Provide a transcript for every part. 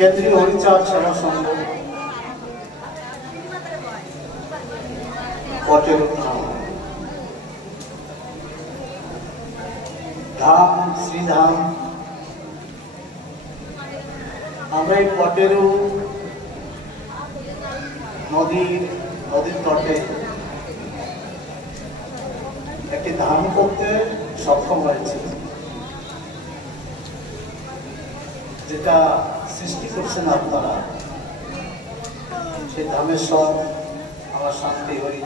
কেন্দ্রীয় হরিচাঁদ সেবা সংঘ পটের ধাম শ্রীধাম। আমরা এই পটেরও নদীর তটে একটি ধাম করতে সক্ষম হয়েছে, যেটা সৃষ্টি করছেন আপনারা। সেই ধামের সব আমার শান্তি হরি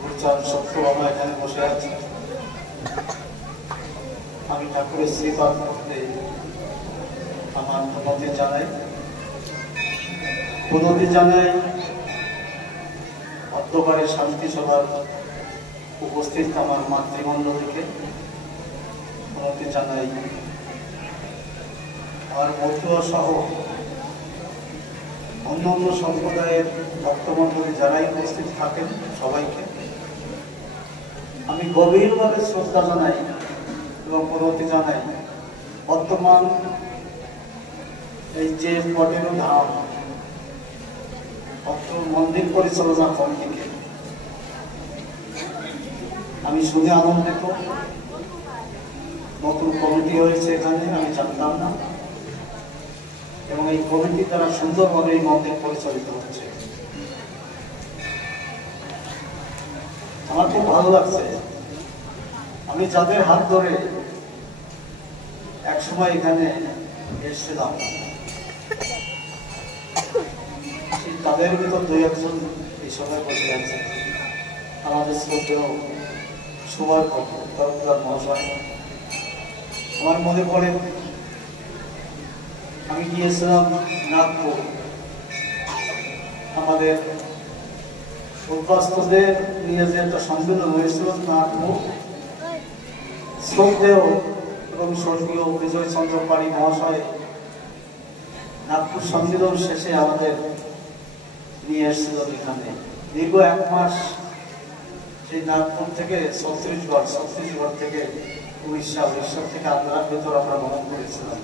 গুরুচাঁদ সত্য আমরা এখানে বসে আছি। আমি ঠাকুরের শ্রীপাদ করতে আমার প্রণতি জানাই অদ্যবারের শান্তি সভার উপস্থিত আমার মাতৃমণ্ডলীকে প্রণতি জানাই। আর মতুয়া সহ অন্য অন্য সম্প্রদায়ের ভক্তমণ্ডলী যারাই উপস্থিত থাকেন সবাইকে আমি গভীরভাবে শ্রদ্ধা জানাই এবং প্রণতি জানাই। বর্তমান এই যে পটেরও ধাম মন্দির পরিচালনা কমিটিকে আমি শুনে আনন্দিত। নতুন কমিটি হয়েছে এখানে, আমি জানতাম না, এবং এই কমিটি দ্বারা সুন্দরভাবে এই মন্দির পরিচালিত হচ্ছে। আমার খুব ভালো লাগছে। আমি যাদের হাত ধরে একসময় এখানে এসেছিলাম, তাদের ভিতর দুই একজন এই সময় বসে আছে। আমাদের শ্রদ্ধেয় সুভাষ তরফদার মহাশয়, আমার মনে পড়ে আমি গিয়েছিলাম নাগপুর, আমাদের উদ্বাস্তুদের নিয়ে যে একটা সম্মেলন হয়েছিল নাগপুর। শ্রদ্ধেয় এবং স্বর্গীয় বিজয় চন্দ্র পাড়ি মহাশয় নাগপুর সম্মেলন শেষে আমাদের নিয়ে এসেছিল এখানে। দীর্ঘ 1 মাস সেই নাগপুর থেকে ছত্তিশগড় থেকে উড়িষ্যা থেকে আন্ধ্রার ভেতর আমরা ভ্রমণ করেছিলাম।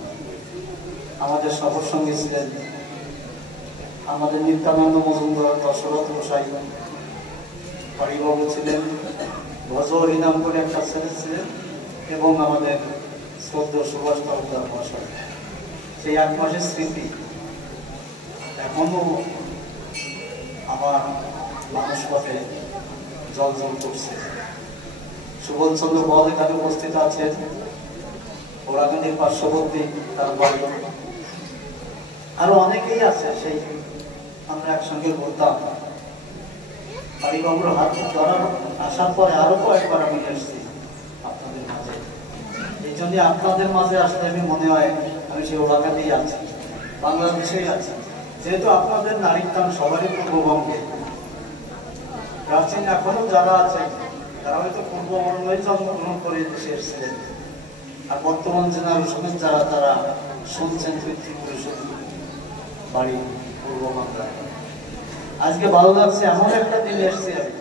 আমাদের সফর সঙ্গে ছিলেন আমাদের নিত্যানন্দ মজুমদার, দশরথ গোসাই পাড়িবাবু ছিলেন, ভজহরি নাম করে একটা ছেলে ছিলেন, এবং আমাদের শ্রদ্ধেয় সুভাষ তরফদার মহাশয়। সেই 1 মাসের স্মৃতি এখনো আমার মানুষ পথে জল করছে। সুবোধ চন্দ্র বল এখানে উপস্থিত আছেন, ওরাগানের পার্শ্ববর্তী তার বাড়ি। আরো অনেকেই আছে, সেই আমরা একসঙ্গে ঘুরতাম। বাড়িবাবুর হাত ধরা আসার পরে আরো কয়েকবার আমি এসেছি আপনাদের মাঝে। এই জন্য আপনাদের মাঝে আসলে আমি মনে হয় আমি সেই ওরাগাতেই আছি, বাংলাদেশেই আছি। যেহেতু আপনাদের নারীর টান সবারই পূর্ববঙ্গে, প্রাচীন এখনো যারা আছে তারা হয়তো পূর্ববঙ্গে জন্মগ্রহণ করে দেশে এসেছিলেন, আর বর্তমান জেনারেশনের যারা তারা শুনছেন পিতৃপুরুষের বাড়ি পূর্ব বাংলায়। আজকে ভালো লাগছে, এমন একটা দিন এসছে আমি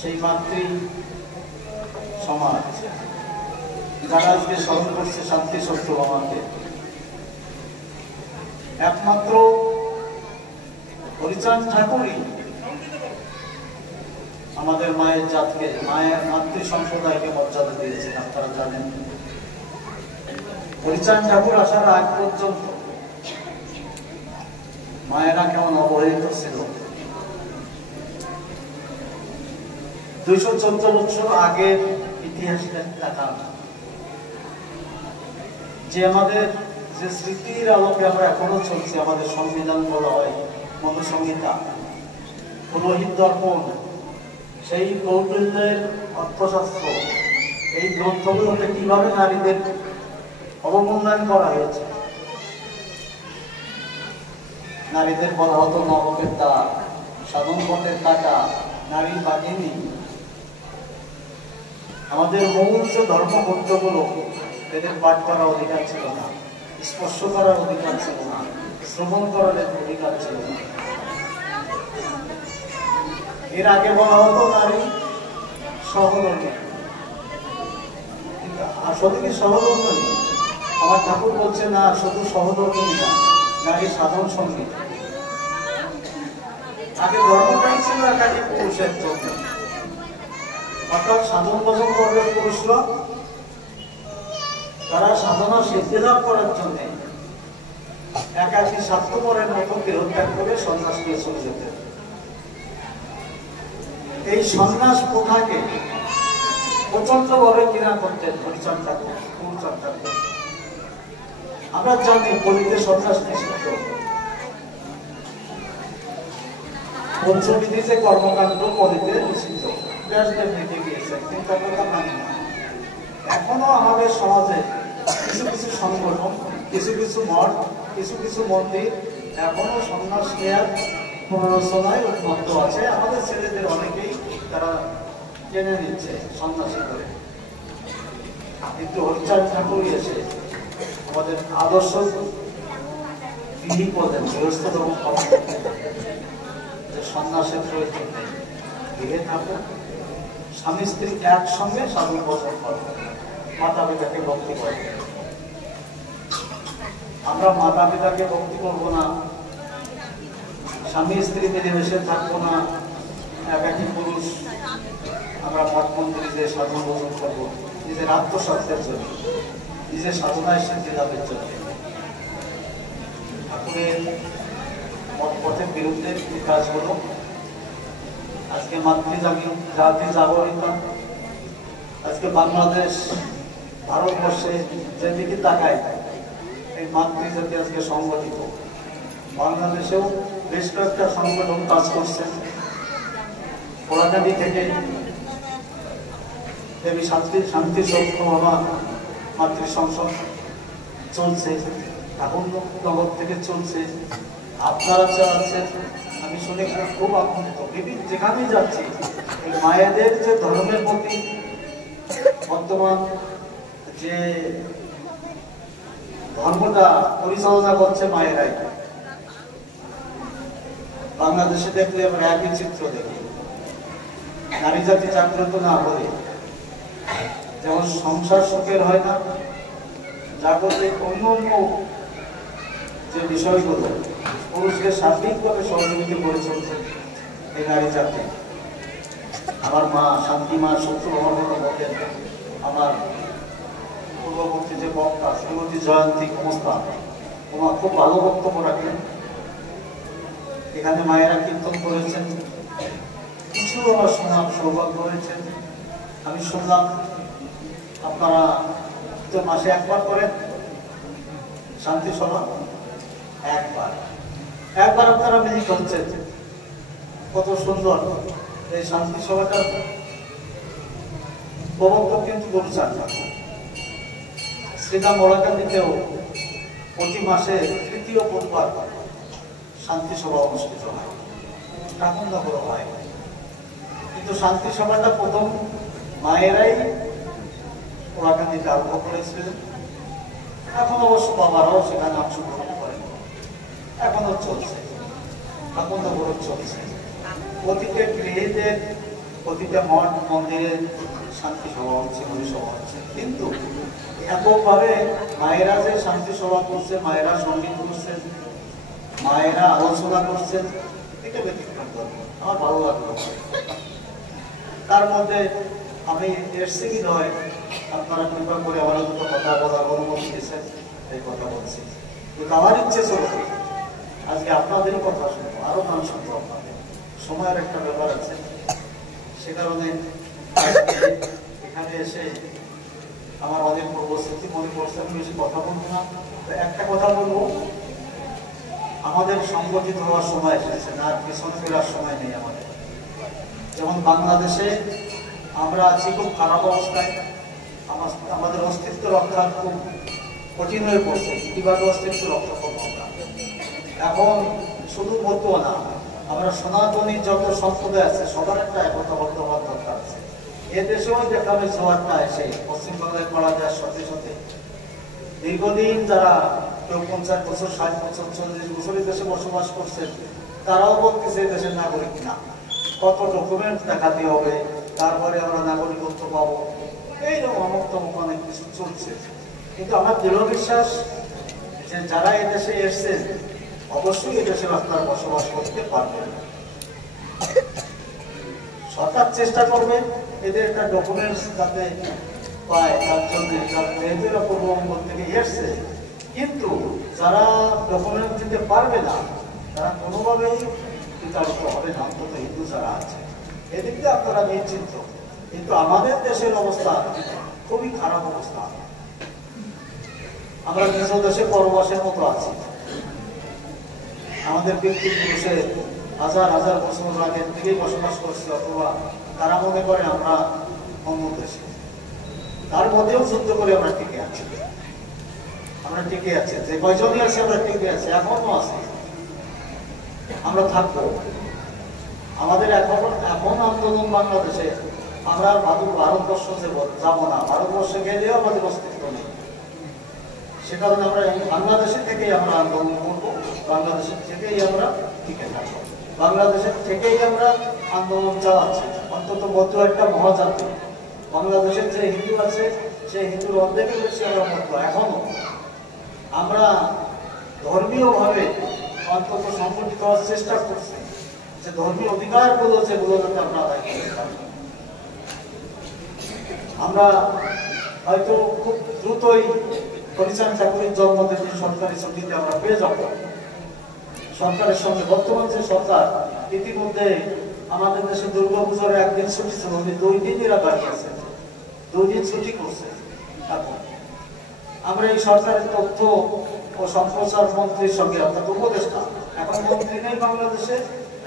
সেই মাতৃ সমাজ যারা আজকে স্মরণ করছে শান্তি সত্যভামাকে। একমাত্র হরিচাঁদ ঠাকুরই আমাদের মায়ের জাতকে, মায়ের মাতৃ সম্প্রদায়কে মর্যাদা দিয়েছেন। আপনারা জানেন হরিচাঁদ ঠাকুর আসার আগ পর্যন্ত মায়েরা কেমন অবহেলিত ছিল। 214 বছর আগের ইতিহাস দেখান যে আমাদের যে স্মৃতির আলোকে আমরা এখনো চলছি। আমাদের সংবিধান বলা হয়, মনুসংহিতা, পুরোহিত দর্পণ, সেই কৌটিল্যের অর্থশাস্ত্র, এই গ্রন্থগুলোতে কিভাবে নারীদের অবমূল্যায়ন করা হয়েছে। নারীদের বলা হতো নবকের দ্বার, সাধন পথের কাটা, নারী বাঘিনী। আমাদের মূল যে ধর্মগ্রন্থগুলো, এদের পাঠ করার অধিকার ছিল না, স্পর্শ করার অধিকার ছিল না, শ্রবণ করার অধিকার ছিল না। এর আগে বলা হতো নারী সহধর্মী, আসলে কি সহধর্মী? আমার ঠাকুর বলছে না শুধু সহধর্মিনী না, নারী সাধন সঙ্গী। আগে ধর্মটাই ছিল একাধিক পুরুষের জন্য, অর্থাৎ সাধন ভজন করবে পুরুষরা, তারা সাধনা সিদ্ধি লাভ করার জন্য একাকি স্বার্থপরের মতো দেহত্যাগ করে সন্ন্যাস নিয়ে চলে যেতে। এই সন্ন্যাস প্রথাকে প্রচন্ড ভাবে ঘৃণা করতেন হরিচাঁদ ঠাকুর, গুরুচাঁদ ঠাকুর। আমরা জানি কলিতে সন্ন্যাস নিষিদ্ধ, পঞ্চবিধি যে কর্মকাণ্ড কলিতে নিষিদ্ধ, ব্যাসদেব লিখে গিয়েছেন, কিন্তু আমরা মানি না। এখনো আমাদের সমাজে কিছু কিছু সংগঠন, কিছু কিছু মঠ, কিছু কিছু মন্দির এখনো সন্ন্যাস নেওয়ার প্ররোচনায় উন্মুক্ত আছে। আমাদের ছেলেদের অনেকেই তারা জেনে নিচ্ছে সন্ন্যাসী করে। কিন্তু হরিচাঁদ ঠাকুর এসে আমাদের আদর্শ বিধি করলেন, গৃহস্থ ধর্ম যে সন্ন্যাসের প্রয়োজন নেই, গৃহে থাকুন, স্বামী স্ত্রী একসঙ্গে সাধন ভজন করবে, মাতা পিতাকে ভক্তি করবে। আমরা মাতা পিতাকে ভক্তি করবো না, স্বামী স্ত্রী মিলেমিশে থাকবো না, একাকী পুরুষ আমরা মঠ মন্দিরে যে সাধন ভজন করবো নিজের আত্মস্বার্থের জন্য, নিজের সাধনায় সিদ্ধি লাভের জন্য। ঠাকুরের পথের বিরুদ্ধে এই কাজগুলো আজকে জাতি জাগরিত, আজকে বাংলাদেশ ভারতবর্ষে যেদিকে তাকায় এই মাতৃজাতি আজকে সংগঠিত। বাংলাদেশেও বেশ কয়েকটা সংগঠন কাজ করছে, কোলাকান্দি থেকে দেবী শান্তি সত্যভামা মাতৃ সংসদ চলছে, ঠাকুরনগর থেকে চলছে, আপনারা চালাচ্ছেন। আমি শুনে খুব আনন্দিত। বিভিন্ন যেখানেই যাচ্ছি এই মায়েদের যে ধর্মের প্রতি বর্তমান যে ধর্মটা পরিচালনা করছে মায়েরাই, বাংলাদেশে দেখলে আমরা একই চিত্র দেখি। নারী জাতি জাগ্রত না হলে যেমন সংসার সুখের হয় না, জাগতিক অন্য অন্য যে বিষয়গুলো পুরুষকে সার্বিকভাবে সহযোগিতা করে চলছে এই নারী জাতি। আমার মা শান্তিমা শত্রুভাবার কথা বলেন, আমার পূর্ববর্তী যে বক্তা শ্রীমতী জয়ন্তী অবস্থা, ওনার খুব ভালো বক্তব্য রাখেন। এখানে মায়েরা কীর্তন করেছেন, কিছু আমার শোনার সৌভাগ্য হয়েছেন। আমি শুনলাম আপনারা তো মাসে একবার করেন শান্তি সভা, একবার আপনারা মিলিত হচ্ছেন, কত সুন্দর। এই শান্তি সভাটার প্রবর্তক কিন্তু গুরুচাঁদ ঠাকুর। শ্রীরাম মোড়াকান্দিতেও প্রতি মাসে তৃতীয় বুধবার শান্তি সভা অনুষ্ঠিত হয়, ঠাকুরনগর হয়। কিন্তু শান্তি সভাটা প্রথম মায়েরাই মোড়াকান্দিতে আরম্ভ করেছিলেন। এখন অবশ্য বাবারাও সেখানে অংশগ্রহণ করেন, এখনো চলছে, ঠাকুরনগরও চলছে। প্রতিটা গৃহীদের, প্রতিটা মঠ মন্দিরে শান্তি সভা হচ্ছে, সভা হচ্ছে। কিন্তু এককভাবে মায়েরা যে শান্তি সভা করছে, মায়েরা সঙ্গীত করছেন, মায়েরা আলোচনা করছেন, এটা ব্যতিক্রম করবো, আমার ভালো লাগলো। তার মধ্যে আমি এসছি কি নয়, আপনারা কৃপা করে আমার দুটো কথা বলার অনুমতি দিয়েছেন, এই কথা বলছি। কিন্তু আমার ইচ্ছে ছিল আজকে আপনাদেরই কথা শুনবো, আরো গান শুনবো আপনাদের। সময়ের একটা ব্যাপার আছে, সে কারণে এখানে এসে আমার অনেক পূর্বস্মৃতি মনে পড়ছে। আমি বেশি কথা বলবো না, একটা কথা বলবো, আমাদের সংগঠিত হওয়ার সময় এসেছে না, আর পিছনে ফেরার সময় নেই আমাদের। যেমন বাংলাদেশে আমরা আছি খুব খারাপ অবস্থায়, আমাদের অস্তিত্ব রক্ষা খুব কঠিন হয়ে পড়ছে। কিভাবে অস্তিত্ব রক্ষা করবো আমরা? এখন শুধু বলবো না, আমরা সনাতনী যত সম্প্রদায় আছে সবার একটা একতাবদ্ধ হওয়ার দরকার আছে। এ দেশেও যেখানে জোয়ারটা এসে পশ্চিমবাংলায় করা যায় সাথে সাথে দীর্ঘদিন যারা কেউ 50 বছর 60 বছর 40 বছর এই দেশে বসবাস করছেন, তারাও বলতেছে দেশের নাগরিক না, কত ডকুমেন্ট দেখাতে হবে, তারপরে আমরা নাগরিকত্ব পাবো। এইরকম অমুক তমুক অনেক কিছু চলছে। কিন্তু আমার দৃঢ় বিশ্বাস যে যারা এদেশে এসছেন অবশ্যই এদেশে আপনারা বসবাস করতে পারবেন। সরকার চেষ্টা করবে এদের একটা ডকুমেন্টস যাতে পায়, তার জন্য এদের পূর্ববঙ্গ থেকে এসছে। কিন্তু যারা ডকুমেন্ট দিতে পারবে না তারা কোনোভাবেই বিতাড়িত হবে না, অন্তত হিন্দু যারা আছে। এদিক দিয়ে আপনারা নিশ্চিন্ত। কিন্তু আমাদের দেশের অবস্থা খুবই খারাপ অবস্থা। আমরা নিজ দেশে পরবাসের মতো আছি। আমাদের পিতৃপুরুষে হাজার হাজার বছর আগের থেকেই বসবাস করছি, অথবা তারা মনে করে আমরা অন্য দেশে। তার মধ্যেও যুদ্ধ করে আমরা টিকে আছি। আমরা টিকে আছি, যে কয়জনই আছে আমরা টিকে আছি, এখনো আছি, আমরা থাকবো। আমাদের এখন আন্দোলন বাংলাদেশে, আমরা ভারতবর্ষ যাবো না, ভারতবর্ষে গেলেও আমাদের অস্তিত্ব নেই। সে কারণে আমরা বাংলাদেশের থেকেই আমরা আন্দোলন করবো, বাংলাদেশের থেকেই আমরা টিকে থাকবো, বাংলাদেশের থেকেই আমরা আন্দোলন চালাচ্ছি। অন্তত মধ্য একটা মহাজাতি বাংলাদেশের যে হিন্দু আছে সেই হিন্দুর অর্ধেকের বেশি আমরা মধ্য। এখনো আমরা ধর্মীয়ভাবে অন্তত সংগঠিত হওয়ার চেষ্টা করছি, যে ধর্মীয় অধিকারগুলো যেগুলো যাতে আমরা আদায় করতে পারি। আমরা হয়তো খুব দ্রুতই হরিচাঁদ ঠাকুরের জন্মদিন সরকারি ছুটিতে আমরা পেয়ে যাব। সরকারের সঙ্গে বর্তমান যে সরকার ইতিমধ্যে আমাদের দেশে দুর্গাপূজার একদিন ছুটি ছিল, উনি 2 দিন নিরাপত্তা আছে, 2 দিন ছুটি করছে। এখন আমরা এই সরকারের তথ্য ও সম্প্রচার মন্ত্রীর সঙ্গে, অর্থাৎ উপদেষ্টা, এখন মন্ত্রী নেই বাংলাদেশে,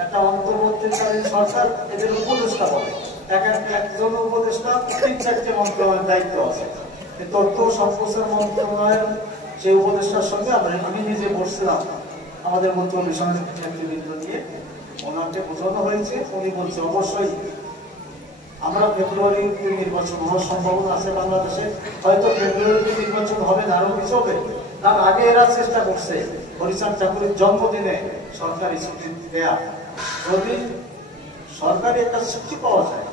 একটা অন্তর্বর্তীকালীন সরকার, এদের উপদেষ্টা বলে। একজন উপদেষ্টা 3-4টে মন্ত্রণালয়ের দায়িত্ব আছে। তথ্য সম্প্রচার মন্ত্রণালয়ের সেই উপদেষ্টার সঙ্গে আমি নিজে বসছিলাম, আমাদের মন্ত্রী সমাজের নেতৃবৃন্দ নিয়ে, ওনাকে বোঝানো হয়েছে। উনি বলছে অবশ্যই আমরা ফেব্রুয়ারিতে নির্বাচন হওয়ার সম্ভাবনা আছে বাংলাদেশে, হয়তো ফেব্রুয়ারিতে নির্বাচন হবে না, আরো কিছু হবে। তার আগে এরা চেষ্টা করছে হরিচাঁদ ঠাকুরের জন্মদিনে সরকারি ছুটি দেয়া। যদি সরকারি একটা ছুটি পাওয়া যায়,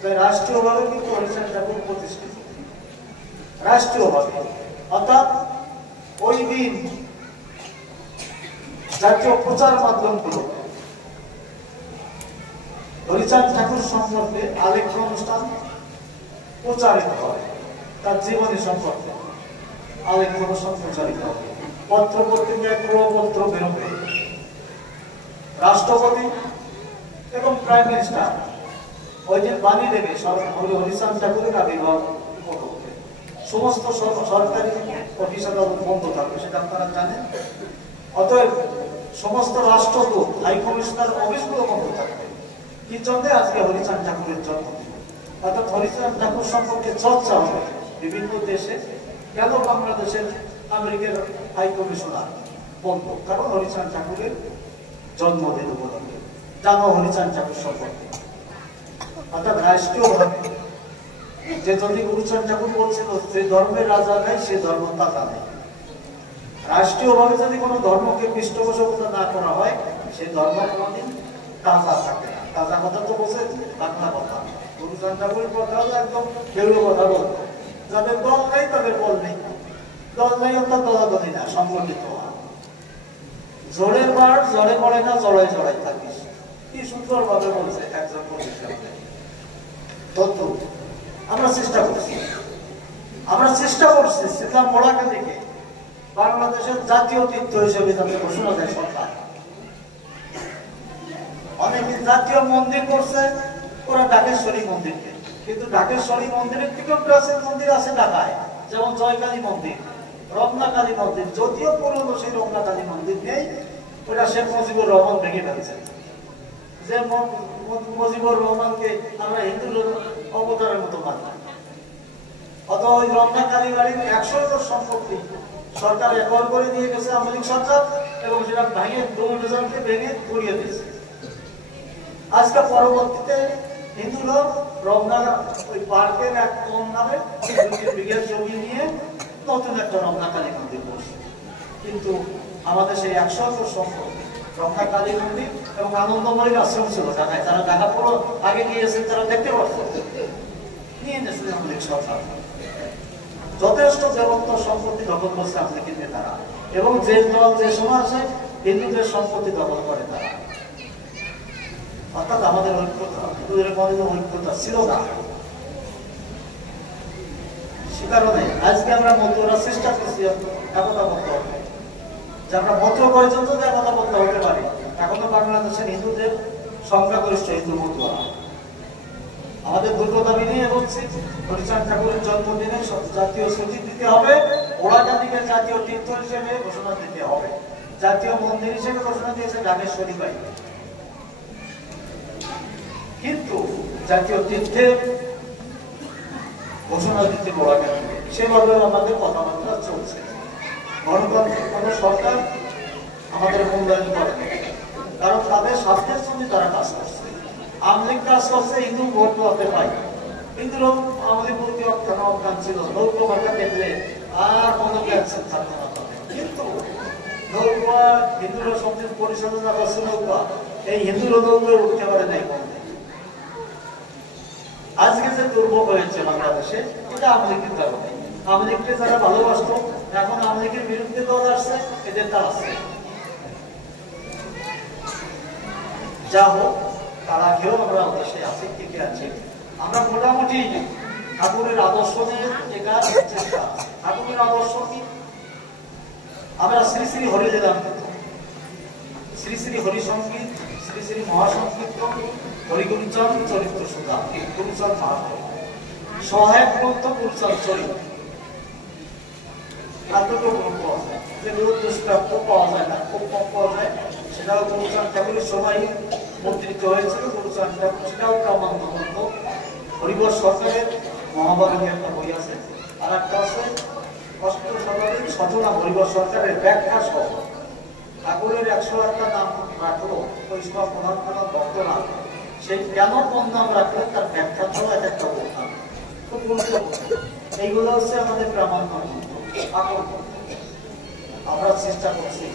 তাই রাষ্ট্রীয়ভাবে কিন্তু হরিচাঁদ ঠাকুর প্রতিষ্ঠিত, রাষ্ট্রীয়ভাবে। অর্থাৎ ওই দিন জাতীয় প্রচার মাধ্যমগুলো হরিচাঁদ ঠাকুর সম্পর্কে আলেখ্য অনুষ্ঠান প্রচারিত হয়, তার জীবনী সম্পর্কে আলেখ্য অনুষ্ঠান প্রচারিত হবে, পত্র পত্রিকায় প্রপত্র বেরোবে। রাষ্ট্রপতি এবং প্রাইম মিনিস্টার ওই দিন বাণী দেবে হরিচাঁদ ঠাকুরের আবির্ভাব উপলক্ষে। সমস্ত সরকারি অফিস আদালত বন্ধ থাকবে, সেটা আপনারা জানেন। অতএব সমস্ত রাষ্ট্রদূত, হাই কমিশনার অফিসগুলো বন্ধ থাকবে। কি জন্য? আজকে হরিচাঁদ ঠাকুরের জন্মদিন। অর্থাৎ হরিচাঁদ ঠাকুর সম্পর্কে চর্চা হবে বিভিন্ন দেশে। কেন বাংলাদেশের আমেরিকার হাই কমিশনার বন্ধ? কারণ হরিচাঁদ ঠাকুরের জন্মদিন উপলক্ষে জানো হরিচাঁদ ঠাকুর সম্পর্কে। অর্থাৎ রাষ্ট্রীয়ভাবে যে যদি হরিচাঁদ ঠাকুর বলছিল যে ধর্মের রাজা নেই, সে ধর্ম তাজা নেই। রাষ্ট্রীয়ভাবে যদি কোনো ধর্মকে পৃষ্ঠপোষকতা না করা হয়, সেই ধর্ম কোনোদিন তাজা থাকে না। তাজা কথা তো বলছে বাংলা কথা, হরিচাঁদ ঠাকুরের কথা হলো একদম কেউর কথা বলতো। যাদের দল নেই তাদের বল নেই, দল নেই অর্থাৎ দলাদলি না, সংগঠিত হওয়া। জোরের বার জড়ে পড়ে না, জড়ায় জড়াই থাকিস, কি সুন্দর ভাবে বলছে একজন তথ্য। আমরা চেষ্টা করছি ইসলাম পড়াকে দেখে বাংলাদেশের জাতীয় তীর্থ হিসেবে তাদের ঘোষণা দেয় সরকার। অনেকে জাতীয় মন্দির করছে ওরা ঢাকেশ্বরী মন্দিরকে, কিন্তু ঢাকেশ্বরী মন্দিরের থেকেও প্রাচীন মন্দির আছে ঢাকায়, যেমন জয়কালী মন্দির, রমনা কালী মন্দির। যদিও পুরনো সেই রমনা কালী মন্দির নেই, ওটা শেখ মুজিবুর রহমান ভেঙে ফেলছে। যে মুজিবুর রহমানকে আমরা হিন্দু অবতারের মতো মানি। অত ওই রমনা কালী বাড়ির 100 একর সম্পত্তি সরকার একর করে দিয়ে গেছে আওয়ামী লীগ সরকার, এবং সেটা ভেঙে ডোমিনিজমকে ভেঙে ঘুরিয়ে দিয়েছে। আজকে পরবর্তীতে হিন্দুরা রমনা ওই পার্কের এক কোন নামে 2 বিঘা জমি নিয়ে নতুন একটা রমনা কালী মন্দির করছে। কিন্তু আমাদের সেই 100 একর সম্পত্তি রমনা কালী মন্দির এবং আনন্দময়ীর আশ্রম ছিল ঢাকায়, যারা ঢাকা পুরো আগে গিয়েছেন তারা দেখতে পাচ্ছেন, নিয়ে গেছিলেন আওয়ামী লীগ সরকার। যথেষ্ট দেবত্ব সম্পত্তি দখল করছে আমলিগের নেতারা, এবং যে দল যে সময় আসে হিন্দুদের সম্পত্তি দখল করে তারা। অর্থাৎ আমাদের ঐক্যতা, হিন্দুদের মধ্যে ঐক্যতা ছিল না। সে কারণে আজকে আমরা মধ্যরা চেষ্টা করছি একতাবদ্ধ হতে, যে আমরা মধ্য পর্যন্ত একতাবদ্ধ হতে পারি। এখনো বাংলাদেশের হিন্দুদের সংখ্যাগরিষ্ঠ হিন্দু মধ্যরা। আমাদের দুটো দাবি নিয়ে বলছি, হরিচাঁদ ঠাকুরের জন্মদিনে জাতীয় ছুটি দিতে হবে, ওড়াকান্দিকে জাতীয় তীর্থ হিসেবে ঘোষণা দিতে হবে, জাতীয় মন্দির হিসেবে ঘোষণা দিয়েছে ঢাকেশ্বরী বাই, কিন্তু জাতীয় তীর্থের ঘোষণা দিতে ওড়াকান্দিকে সেভাবে আমাদের কথাবার্তা চলছে। গণতান্ত্রিক কোন সরকার আমাদের মূল্যায়ন করে, কারণ তাদের স্বার্থের জন্য তারা কাজ করছে। আওয়ামী লীগ কাজ করছে হিন্দু ভোট পাতে পাই, হিন্দুরাও আমাদের প্রতি অজ্ঞান ছিল, নৌকো ভাষা কেন্দ্রে আর কোনো ক্যান্সেল থাকতো না। কিন্তু নৌকা হিন্দুরা সবচেয়ে পরিচালনা করছে নৌকা, এই হিন্দুরা নৌকায় উঠতে পারে নাই কোনদিন। আজকে যে দুর্ভোগ হয়েছে বাংলাদেশে, এটা আওয়ামী লীগের কারণে। আওয়ামী লীগকে যারা ভালোবাসতো, এখন আওয়ামী লীগের বিরুদ্ধে দল আসছে, এদের তা আসছে। যা হোক, তারা কেউ আমরা দেশে আছি, টিকে আছি। আমরা মোটামুটি ঠাকুরের আদর্শ নিয়ে টেকার চেষ্টা। ঠাকুরের আদর্শ কি? আমরা শ্রী শ্রী হরি দিলাম, শ্রী শ্রী হরি সঙ্গীত, শ্রী শ্রী মহাসংকীর্তন, হরিগুরুচরণ চরিত্র সুধা, গুরুচরণ মহাপ্রভু, সহায়ক গ্রন্থ গুরুচরণ চরিত্র, আর দুটো গ্রন্থ আছে যেগুলো দুষ্প্রাপ্য পাওয়া যায় না, খুব কম পাওয়া যায়। সেটাও গুরুচরণ ঠাকুরের সময় মুদ্রিত হয়েছিল, গুরুচরণ ঠাকুর, সেটাও প্রামাণ্য গ্রন্থ। হরিবর সরকারের মহাভারতের একটা বই আছে, আর একটা আছে অষ্টম শতাব্দীর সচনা হরিবর সরকারের ব্যাখ্যা সহ। ঠাকুরের 108টা নাম রাখলো বৈষ্ণব প্রধান প্রধান ভক্তরা, সেই কেন কোন নাম রাখলো তার ব্যাখ্যা সহ এক একটা কথা খুব গুরুত্বপূর্ণ। এইগুলো হচ্ছে আমাদের প্রামাণ্য গ্রন্থ। আমরা চেষ্টা করছি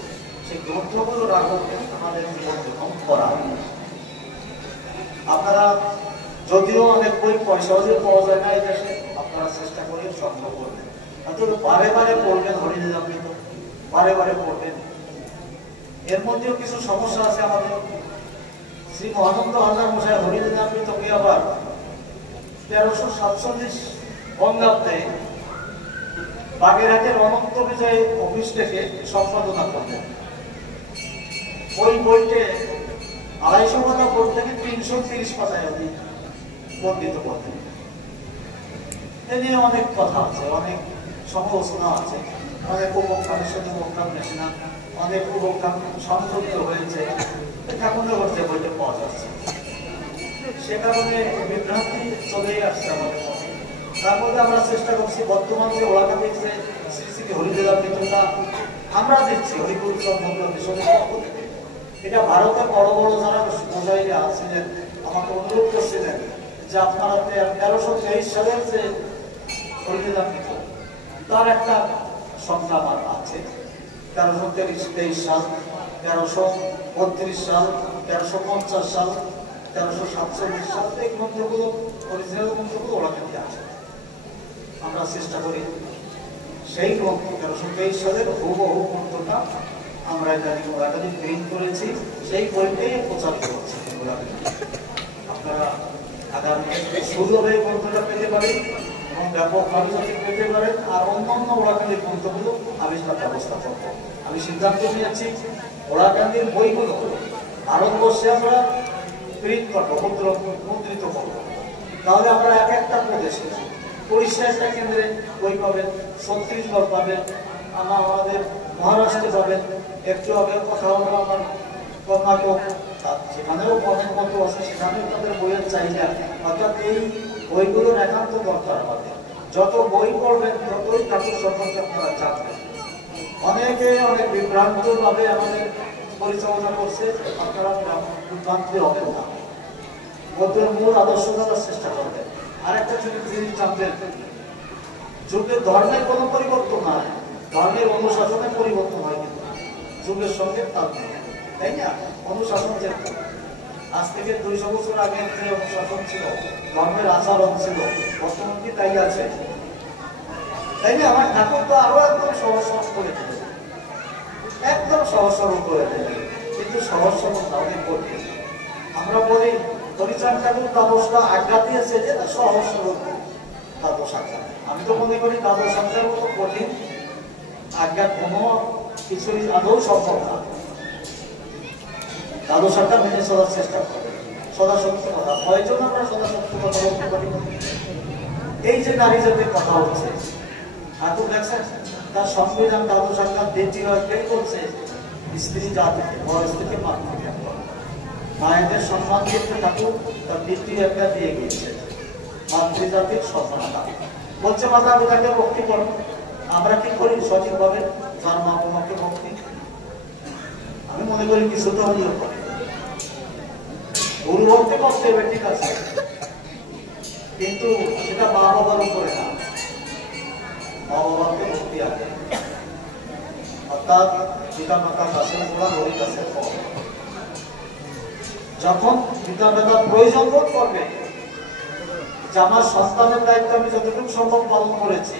সেই গ্রন্থগুলো রাখবো আমাদের জীবন গ্রহণ করা। আপনারা যদিও অনেক বই সহজে পাওয়া যায় না এই দেশে, আপনারা চেষ্টা করে সংগ্রহ করবেন, অন্তত বারে বারে পড়বেন, হরিনামৃত বারে বারে পড়বেন। এর মধ্যেও কিছু সমস্যা আছে আমাদের। শ্রী মহানন্দ হালদার মশাই হরিনামৃতকে আবার 1347 বঙ্গাব্দে বাগেরহাটের অনন্ত বিজয় অফিস থেকে সম্পাদনা করলেন। ওই বইতে 250 পাতা বোর্ড থেকে 330 পাতায় অধিক বর্ধিত করলেন। এ নিয়ে অনেক কথা আছে, অনেক সমালোচনা আছে, অনেক উপখ্যানের সাথে উপখ্যান বেশি না, অনেক উপখ্যান সংযুক্ত হয়েছে, ঠাকুরের মধ্যে বইতে পাওয়া যাচ্ছে। সে কারণে বিভ্রান্তি চলেই আসছে আমাদের মধ্যে। তার মধ্যে আমরা চেষ্টা করছি বর্তমান যে ওড়াকান্দির যে শ্রী শ্রী হরিদেলার বেতনটা আমরা দিচ্ছি হরিগুরুচরণ মন্দির মিশনের পক্ষ থেকে। এটা ভারতের বড় বড় যারা মজাইরা আছিলেন আমাকে অনুরোধ করছিলেন যে আপনারা 1323 সালের যে হরিদেলার বেতন তার একটা সংখ্যা আমার আছে, 1323 সাল, 1332 সাল, 1350 সাল, 1347 সাল, এই গ্রন্থগুলো অরিজিনাল গ্রন্থগুলো ওড়াকান্দি আছে। আমরা চেষ্টা করি সেই গ্রন্থ 1323 সালের হুবহু গ্রন্থটা আমরা ওড়াকান্দি প্রিন্ট করেছি, সেই বইটাই প্রচারিত হচ্ছে। আপনারা আগামী সুযোগে গ্রন্থটা পেতে পারেন এবং ব্যাপকভাবে যদি পেতে পারেন, আর অন্যান্য ওড়াকান্দির গ্রন্থগুলো আবিষ্কার ব্যবস্থা করব। আমি সিদ্ধান্ত নিয়েছি ওড়াকান্দির বইগুলো ভারতবর্ষে আমরা প্রিন্ট করবো, মুদ্রিত করবো। তাহলে আমরা এক একটা প্রদেশে 24টা কেন্দ্রে বই পাবেন, ছত্তিশগড় পাবেন, আমাদের মহারাষ্ট্রে পাবেন, একটু আগে কথা হলো আমার কর্ণাটক, সেখানেও অনেক মতো আছে, সেখানেও তাদের বইয়ের চাহিদা। অর্থাৎ এই বইগুলোর একান্ত দরকার আমাদের। যত বই পড়বেন ততই ঠাকুর সম্পর্কে আপনারা জানবেন। অনেকে অনেক বিভ্রান্ত ভাবে আমাদের পরিচালনা করছে, আপনারা বিভ্রান্তি হবেন না, বৌদ্ধের মূল আদর্শ জানার চেষ্টা করবেন। আরেকটা জিনিস জানবেন, যুগের ধর্মের কোনো পরিবর্তন হয়, ধর্মের অনুশাসনের পরিবর্তন হয়, কিন্তু যুগের সঙ্গে তাল নেই, তাই না? অনুশাসন যে আজ থেকে 200 বছর আগে যে অনুশাসন ছিল, ধর্মের আচরণ ছিল, বর্তমান কি তাই আছে? তাই না? আমার ঠাকুর তো আরো একদম সহজ সরল করে দিলেন, একদম সহজ সরল করে দিলেন, কিন্তু সহজ সরল তাহলে করতে আমরা বলি হরিচাঁদ ঠাকুর দ্বাদশটা আজ্ঞা দিয়েছে যে সহজ সরল দ্বাদশ আজ্ঞা। আমি তো মনে করি দ্বাদশ আজ্ঞার মতো কঠিন আজ্ঞা কোনো কিছুই আদৌ সম্ভব না। দ্বাদশ আজ্ঞা মেনে চলার চেষ্টা করে সদা সত্য কথা। কয়েকজন আমরা সদা সত্য কথা বলতে পারি? এই যে নারী জাতির কথা হচ্ছে, ঠাকুর দেখছেন তার সংবিধান দ্বাদশ আজ্ঞার দ্বিতীয় অধ্যায় বলছে স্ত্রী জাতিকে বড় স্ত্রীকে মান করতে হবে, মায়েদের সম্মান করতে ঠাকুর তার দ্বিতীয় আজ্ঞা দিয়ে গিয়েছে মাতৃজাতির সম্মানতা। বলছে মাতা পিতাকে ভক্তি করো। আমরা কি করি সঠিকভাবে? যার মা বাবাকে ভক্তি আমি মনে করি কিছু তো হলেও করি, গুরু ভক্তি করতে হবে ঠিক আছে, কিন্তু সেটা মা বাবার উপরে না, মা বাবাকে ভক্তি আছে, অর্থাৎ পিতা মাতার কাছে তোলা হরির কাছে। যখন পিতা মাতার প্রয়োজন বোধ করবে যে আমার সন্তানের দায়িত্ব আমি যতটুকু সম্ভব পালন করেছি,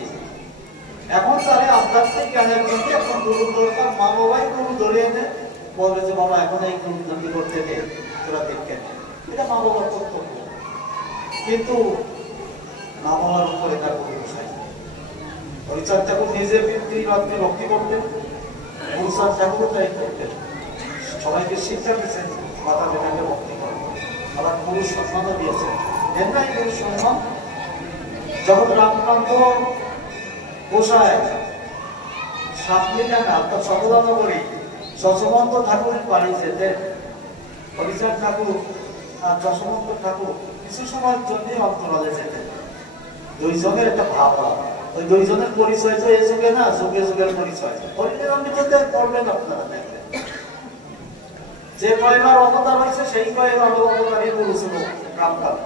এখন তারা আধ্যাত্মিক জ্ঞানের জন্য এখন গুরু দরকার, মা বাবাই গুরু ধরে এনে বলবে যে বাবা এখন এই গুরু দাবি করতে দে, তোরা দেখে এটা মা বাবার কর্তব্য। কিন্তু মা বাবার উপরে তার কোনো বিষয় নেই। হরিচাঁদ ঠাকুর নিজে পিতৃমাতৃ ভক্তি করতেন, হরিচাঁদ ঠাকুর তাই করতেন, সবাইকে শিক্ষা দিচ্ছেন মাতা পিতাকে ভক্তি করেন, আবার গুরু সম্মানও দিয়েছেন। এর নাই গুরু সম্মান। যখন রামকান্ত গোসাই সাতমিটানা অর্থাৎ সকলানগরী যশবন্ত ঠাকুরের বাড়ি যেতেন, হরিচাঁদ ঠাকুর আর যশবন্ত ঠাকুর কিছু সময়ের জন্য অন্তরালে যেতেন। দুইজনের একটা ভাব, ওই দুইজনের পরিচয় তো এই যুগে না, যুগে যুগের পরিচয়। হরিচরণে পড়বেন আপনারা দেখবেন, যে কয়বার অবতার হয়েছে সেই কয়বার অবতারই গুরু ছিল রামকান্ত।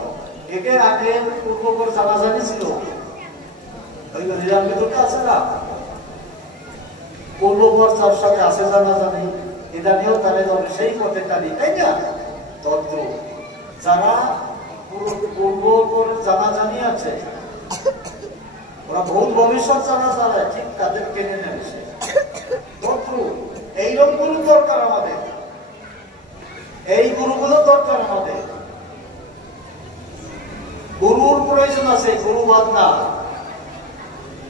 একে আগে পূর্ব করে জানাজানি ছিল, ওই হরিরাম ভিতরটা আছে না, পূর্বপর তার সাথে আছে জানাজানি, এটা নিয়েও তারা যাবে সেই পথে টানি, তাই না? তত্ত্ব যারা পূর্ব করে জানাজানি আছে, ওরা ভূত ভবিষ্যৎ জানা যারা ঠিক তাদের কেনে নেবে সে তত্ত্ব। এইরকম গুরু দরকার আমাদের, এই গুরুগুলো দরকার আমাদের। গুরুর প্রয়োজন আছে, গুরুবাদ না।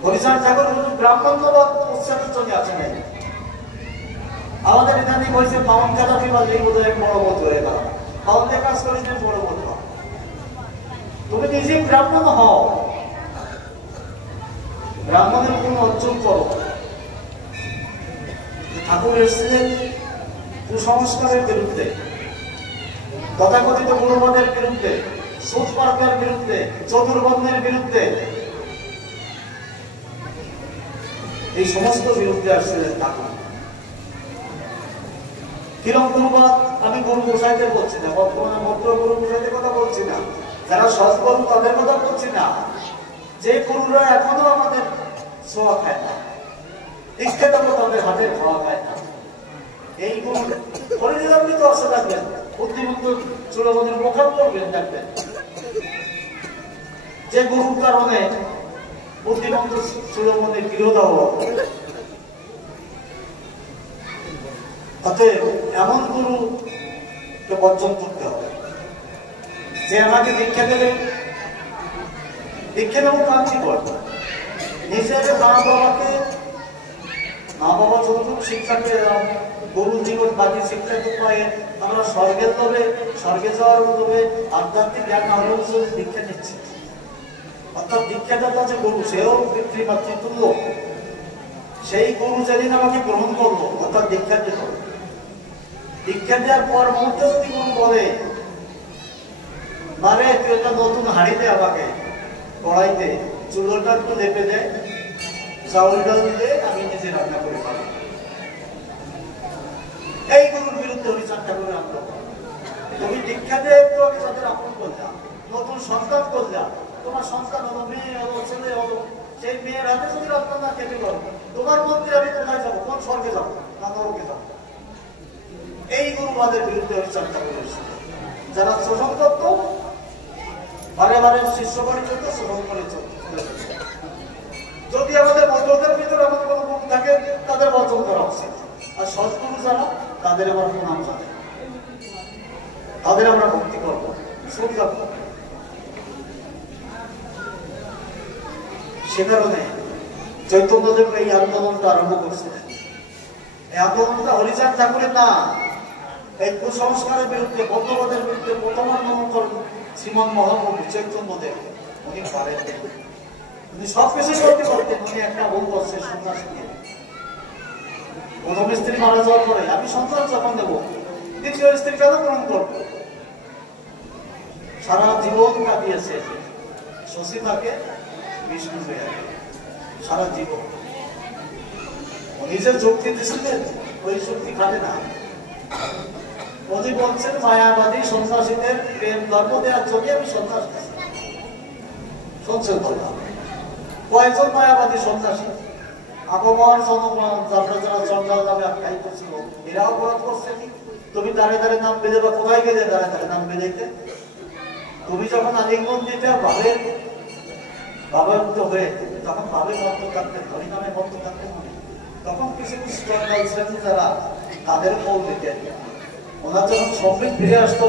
হরিচাঁদ ঠাকুর ব্রাহ্মণ্যবাদ উচ্চারণের জন্য আছে নাই। আমাদের এখানে বলছে পাওন কাটাতি বা এই বোধ হয় বড় বোধ হয়ে গেল, পাওনের কাজ করে বড় বোধ হও। তুমি নিজে ব্রাহ্মণ হও, ব্রাহ্মণের গুণ অর্জন করো। ঠাকুর এসেছিলেন কুসংস্কারের বিরুদ্ধে, তথাকথিত গুরুবাদের বিরুদ্ধে, সুদ পার্কের বিরুদ্ধে, চতুর্বর্ণের বিরুদ্ধে, এই সমস্ত বিরুদ্ধে আসছিলেন ঠাকুর। কিরম গুরুবাদ? আমি গুরু গোসাইদের বলছি না, বর্তমানে মন্ত্র গুরু গোসাইদের কথা বলছি না, যারা সৎগুরু তাদের কথা বলছি না, যে গুরুরা এখনো আমাদের ছোঁয়া খায় না, দীক্ষা দেবো তাদের হাতের খাওয়া খায় না। এই গুরু হরিনিরামৃত আসে থাকবেন, বুদ্ধিমন্ত চূড়ামণির মুখাম করবেন থাকবেন, যে গুরুর কারণে বুদ্ধিমন্ত চূড়ামণির বিরোধ অতএব এমন গুরুকে বর্জন করতে হবে যে আমাকে দীক্ষা দেবে। দীক্ষা দেবো কাজ কি করবে? নিজের মা বাবাকে, মা বাবা যতটুকু শিক্ষা পেয়ে যাও, গুরু জীবন বাকি শিক্ষা তো পাই আমরা স্বর্গের লোভে, স্বর্গে যাওয়ার লোভে আধ্যাত্মিক জ্ঞান না হলেও দীক্ষা নিচ্ছি। অর্থাৎ দীক্ষাদাতা যে গুরু, সেও পিতৃমাতৃ তুল্য। সেই গুরু যেদিন আমাকে গ্রহণ করবো, অর্থাৎ দীক্ষা দিল, দীক্ষা দেওয়ার পর মুহূর্তে যদি গুরু বলে মানে তুই একটা নতুন হাঁড়িতে আমাকে কড়াইতে চুলোটা একটু লেপে দেয়, চাউল ডাল দিয়ে আমি নিজে রান্না করে খাবো, এই গুরুর বিরুদ্ধে হরিচাঁদ ঠাকুরের আন্দোলন। তুমি দীক্ষা দিয়ে একটু আমি তাদের আপন করলাম, নতুন সন্তান করলাম, তোমার সন্তান হলো, মেয়ে হলো, ছেলে হলো, সেই মেয়ের হাতে যদি রান্না না খেতে পারো, তোমার মন্দিরে আমি কোথায় যাবো? কোন স্বর্গে যাবো না নরকে যাবো? এই গুরুবাদের বিরুদ্ধে হরিচাঁদ ঠাকুর এসেছিল। যারা শোষণ করত, বারে বারে শিষ্য করে চলত, শোষণ করে চলে যেত। যদি আমাদের বন্ধুদের ভিতরে আমাদের কোনো গুণ থাকে তাদের বর্জন করা উচিত। আর সৎগুরু যারা তাদের আমার প্রণাম জানে, তাদের আমরা ভক্তি করবো, শ্রদ্ধা করবো। সে কারণে চৈতন্যদেব এই আন্দোলনটা আরম্ভ করছিলেন। এই আন্দোলনটা হরিচাঁদ ঠাকুরের না, এই কুসংস্কারের বিরুদ্ধে, বৌদ্ধবাদের বিরুদ্ধে প্রথম আন্দোলন করেন শ্রীমন মহাপ্রভু চৈতন্যদেব। উনি পারেন, উনি সবকিছু করতে পারতেন। উনি একটা ভুল করছে, সন্ন্যাসীকে প্রথম স্ত্রী মারা যাওয়ার পরে আমি সন্তান যখন দেবো, দ্বিতীয় স্ত্রী কেন গ্রহণ করবো? সারা জীবন কাটিয়েছে শশীমাকে বিষ্ণু হয়ে সারা জীবন। উনি যে যুক্তি দিচ্ছিলেন ওই যুক্তি খাটে না। উনি বলছেন মায়াবাদী সন্ন্যাসীদের প্রেম ধর্ম দেওয়ার জন্য আমি সন্ন্যাস দিচ্ছি। শুনছেন কথা? কয়েকজন মায়াবাদী সন্ন্যাসী আপমান জনগণ যারা চন্দ্রাল নামে আখ্যায়িত ছিল, এরা অপরাধ করছে কি? তুমি দাঁড়িয়ে দাঁড়িয়ে নাম বেঁধে বা কোথায় গেলে দাঁড়িয়ে দাঁড়িয়ে নাম বেঁধেতে? তুমি যখন আলিঙ্গন দিতে বাবার মতো হয়ে, তখন ভাবে মন্ত্র থাকতেন, হরিনামে মন্ত্র থাকতেন, তখন কিছু কিছু চন্দ্রাল শ্রেণী যারা তাদের ফল দিতেন। ওনার যখন সম্বিত ফিরে আসতো,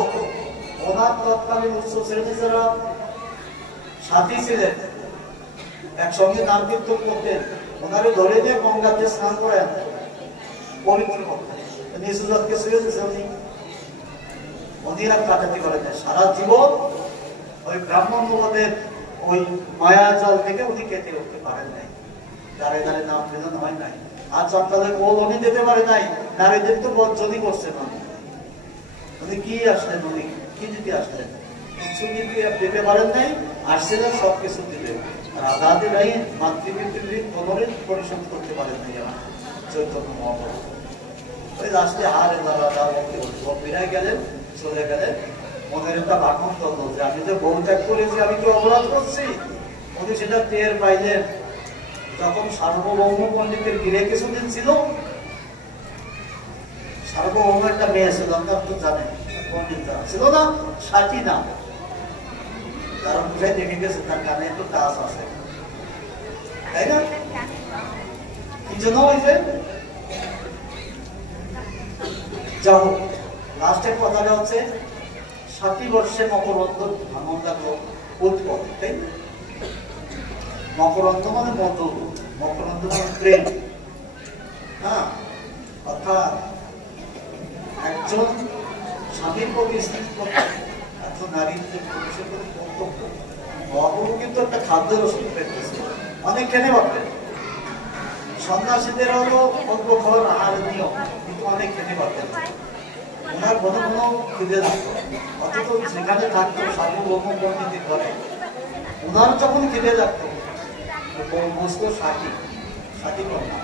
ওনার তৎকালীন উচ্চ শ্রেণী যারা সাথী ছিলেন, একসঙ্গে নাম কীর্তন করতেন, ওনারে ধরে নিয়ে গঙ্গাতে স্নান করেন, পবিত্র করতেন। নিচুজাতকে শুয়ে দিয়েছে উনি আর কাটাতে পারেন না। সারা জীবন ওই ব্রাহ্মণবাদের ওই মায়া জল থেকে উনি কেটে উঠতে পারেন নাই। দাঁড়িয়ে দাঁড়িয়ে নাম বেদন হয় নাই। আর সন্তানের কোল উনি দিতে পারে নাই। নারীদের তো বঞ্চনই করছেন উনি। কি আসলেন? উনি কি দিতে আসলেন? কিছু দিতে পারেন নাই, আসছিলেন সবকিছু দিতে। রাধাদি নাই মাতৃপৃথিবীর কোনদিন পরিশোধ করতে পারেন নাই আমার চৈতন্য মহাপ্রভু। ওই লাস্টে হারে রাধা ভক্তিরাই গেলেন, চলে গেলেন। মনের একটা ভাষণ হলো যে আমি যে বউ ত্যাগ করেছি, আমি কি অপরাধ করছি? উনি সেটা টের পাইলেন যখন সার্বভৌম পণ্ডিতের গিরে কিছুদিন ছিল। সার্বভৌম একটা মেয়ে ছিল, আপনি জানেন, পণ্ডিত ছিল না, সাথী না, কারণ বুঝাই দেখে গেছে তার কানে একটু কাজ আছে, তাই না? কি জন্য হয়েছে? যা হোক, লাস্টের কথাটা হচ্ছে 60 বর্ষে মকরন্দ ভাঙন লাগলো উৎপদ, তাই? মকরন্দ মানে মধু, মকরন্দ মানে প্রেম। হ্যাঁ, অর্থাৎ একজন স্বামীর প্রতি, স্ত্রীর প্রতি, একজন নারীর পুরুষের প্রতি কর্তব্য। মহাপ্রভু কিন্তু একটা খাদ্যের ওষুধ পেতেছে, অনেক খেতে পারতেন। সন্ন্যাসীদের হলো অল্প খাওয়ার আহার নিয়ম, কিন্তু অনেক খেতে পারতেন। ওনার কোনো কোনো খিদে থাকতো, অথচ যেখানে থাকতো সার্বভৌম পণ্ডিতের ঘরে, ওনার যখন খিদে থাকতো বসতো সাথী কন্যা।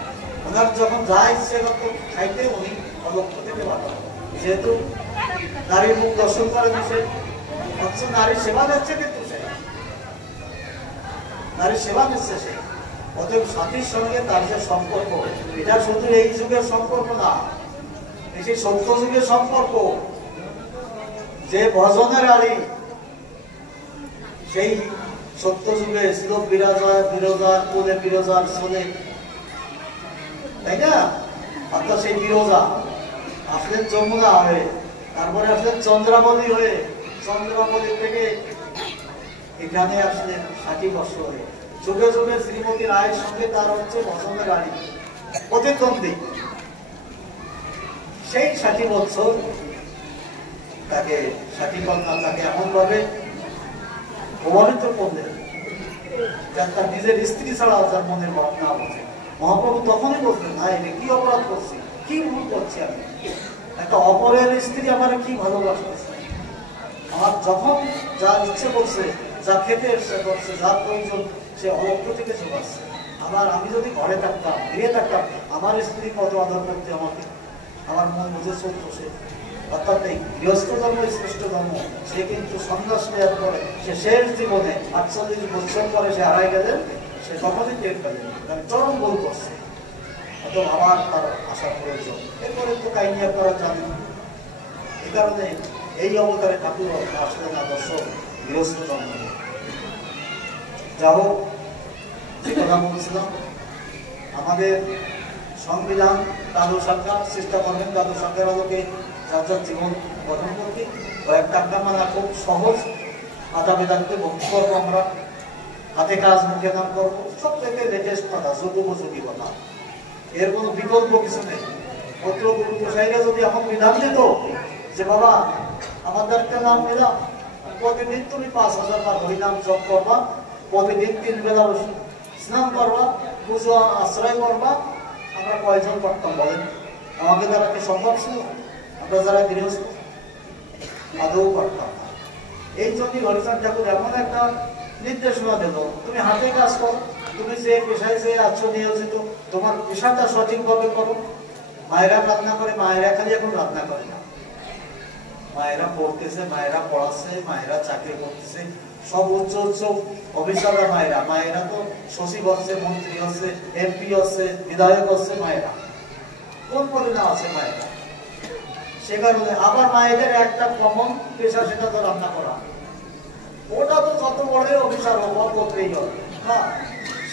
ওনার যখন যা ইচ্ছে করতো খাইতে উনি অলক্ষ থেকে পাঠাতো। যেহেতু নারীর মুখ দর্শন করে দিচ্ছে, অথচ নারীর সেবা দিচ্ছে, কিন্তু সে নারীর সেবা দিচ্ছে সে। অতএব সাথীর সঙ্গে তার যে সম্পর্ক, এটা শুধু এই যুগের সম্পর্ক না, সেই সত্য যুগের সম্পর্ক। যে ভজনের আলী সেই সত্য যুগে ছিল বিরজার কোলে বিরজার ছোলে, তাই না? অর্থাৎ সেই বিরজা আসলেন যমুনা হয়ে, তারপরে আসলেন চন্দ্রাবলী হয়ে, চন্দ্রাবলী থেকে এখানে আসলেন 60 বর্ষ হয়ে। যুগে যুগে শ্রীমতী রায়ের সঙ্গে তার হচ্ছে ভজনের আলী প্রতিদ্বন্দ্বী। সেই 60 বছর তাকে 60 কন্যা তাকে এমন ভাবে প্রভাবিত করলেন যার তার নিজের স্ত্রী ছাড়া যার মনের ভাবনা বোঝে। মহাপ্রভু তখনই বলতেন, না এটা কি অপরাধ করছি, কি ভুল করছি আমি? একটা অপরের স্ত্রী আমার কি ভালোবাসতেছে? আমার যখন যা ইচ্ছে করছে, যা খেতে ইচ্ছে করছে, যা প্রয়োজন, সে অলক্ষ থেকে চলাচ্ছে। আমি যদি ঘরে থাকতাম, গৃহে থাকতাম, আমার স্ত্রী কত আদর করতে আমাকে, আমার মন বুঝে চলতো সে। অর্থাৎ এই গৃহস্থ ধর্ম শ্রেষ্ঠ ধর্ম। সে কিন্তু সন্ন্যাস নেওয়ার পরে সে শেষ জীবনে 48 বছর পরে সে হারাই গেলেন। সে তখনই টের পেলেন চরম ভুল করছে, অত আবার তার আসার প্রয়োজন। এরপরে তো কাহিনী করা জানি। এই কারণে এই অবতারে ঠাকুর আসলেন আদর্শ গৃহস্থ ধর্ম। যা হোক, কথা বলছিলাম আমাদের সংবিধান দাদু সরকার চেষ্টা করবেন দাদু সরকার আলোকে যার যার জীবন গঠন করতে কয়েকটা আমরা খুব সহজ আধা বেদান্তে ভক্তি করবো আমরা হাতে কাজ মুখে নাম করবো সব থেকে লেটেস্ট কথা যুগোপযোগী কথা এর কোনো বিকল্প কিছু নেই পত্র গুরু গোসাইরা যদি এখন বিধান দিত যে বাবা আমাদেরকে নাম দিলাম প্রতিদিন তুমি 5000 বার হরিনাম জপ করবা প্রতিদিন 3 বেলা স্নান করবা পুজো আশ্রয় করবা আমরা কয়জন করতাম বলেন আমাকে দ্বারা কি সম্ভব ছিল আমরা যারা গৃহস্থ আদৌ করতাম না এই জন্যই হরিচাঁদ ঠাকুর এমন একটা নির্দেশনা দিল তুমি হাতে কাজ করো তুমি যে পেশায় যে আছো নিয়োজিত তোমার পেশাটা সঠিকভাবে করো মায়েরা রান্না করে মায়েরা খালি এখন রান্না করে না মায়েরা পড়তেছে মায়েরা পড়াচ্ছে মায়েরা চাকরি করতেছে সব উচ্চ উচ্চ অফিসাররা মায়েরা মায়েরা তো সচিব হচ্ছে মন্ত্রী হচ্ছে এমপি হচ্ছে বিধায়ক হচ্ছে মায়েরা কোন পদে না আছে মায়েরা সে কারণে আবার মায়েদের একটা কমন পেশা সেটা তো রান্না করা ওটা তো যত বড় অফিসার হওয়া করতেই হবে না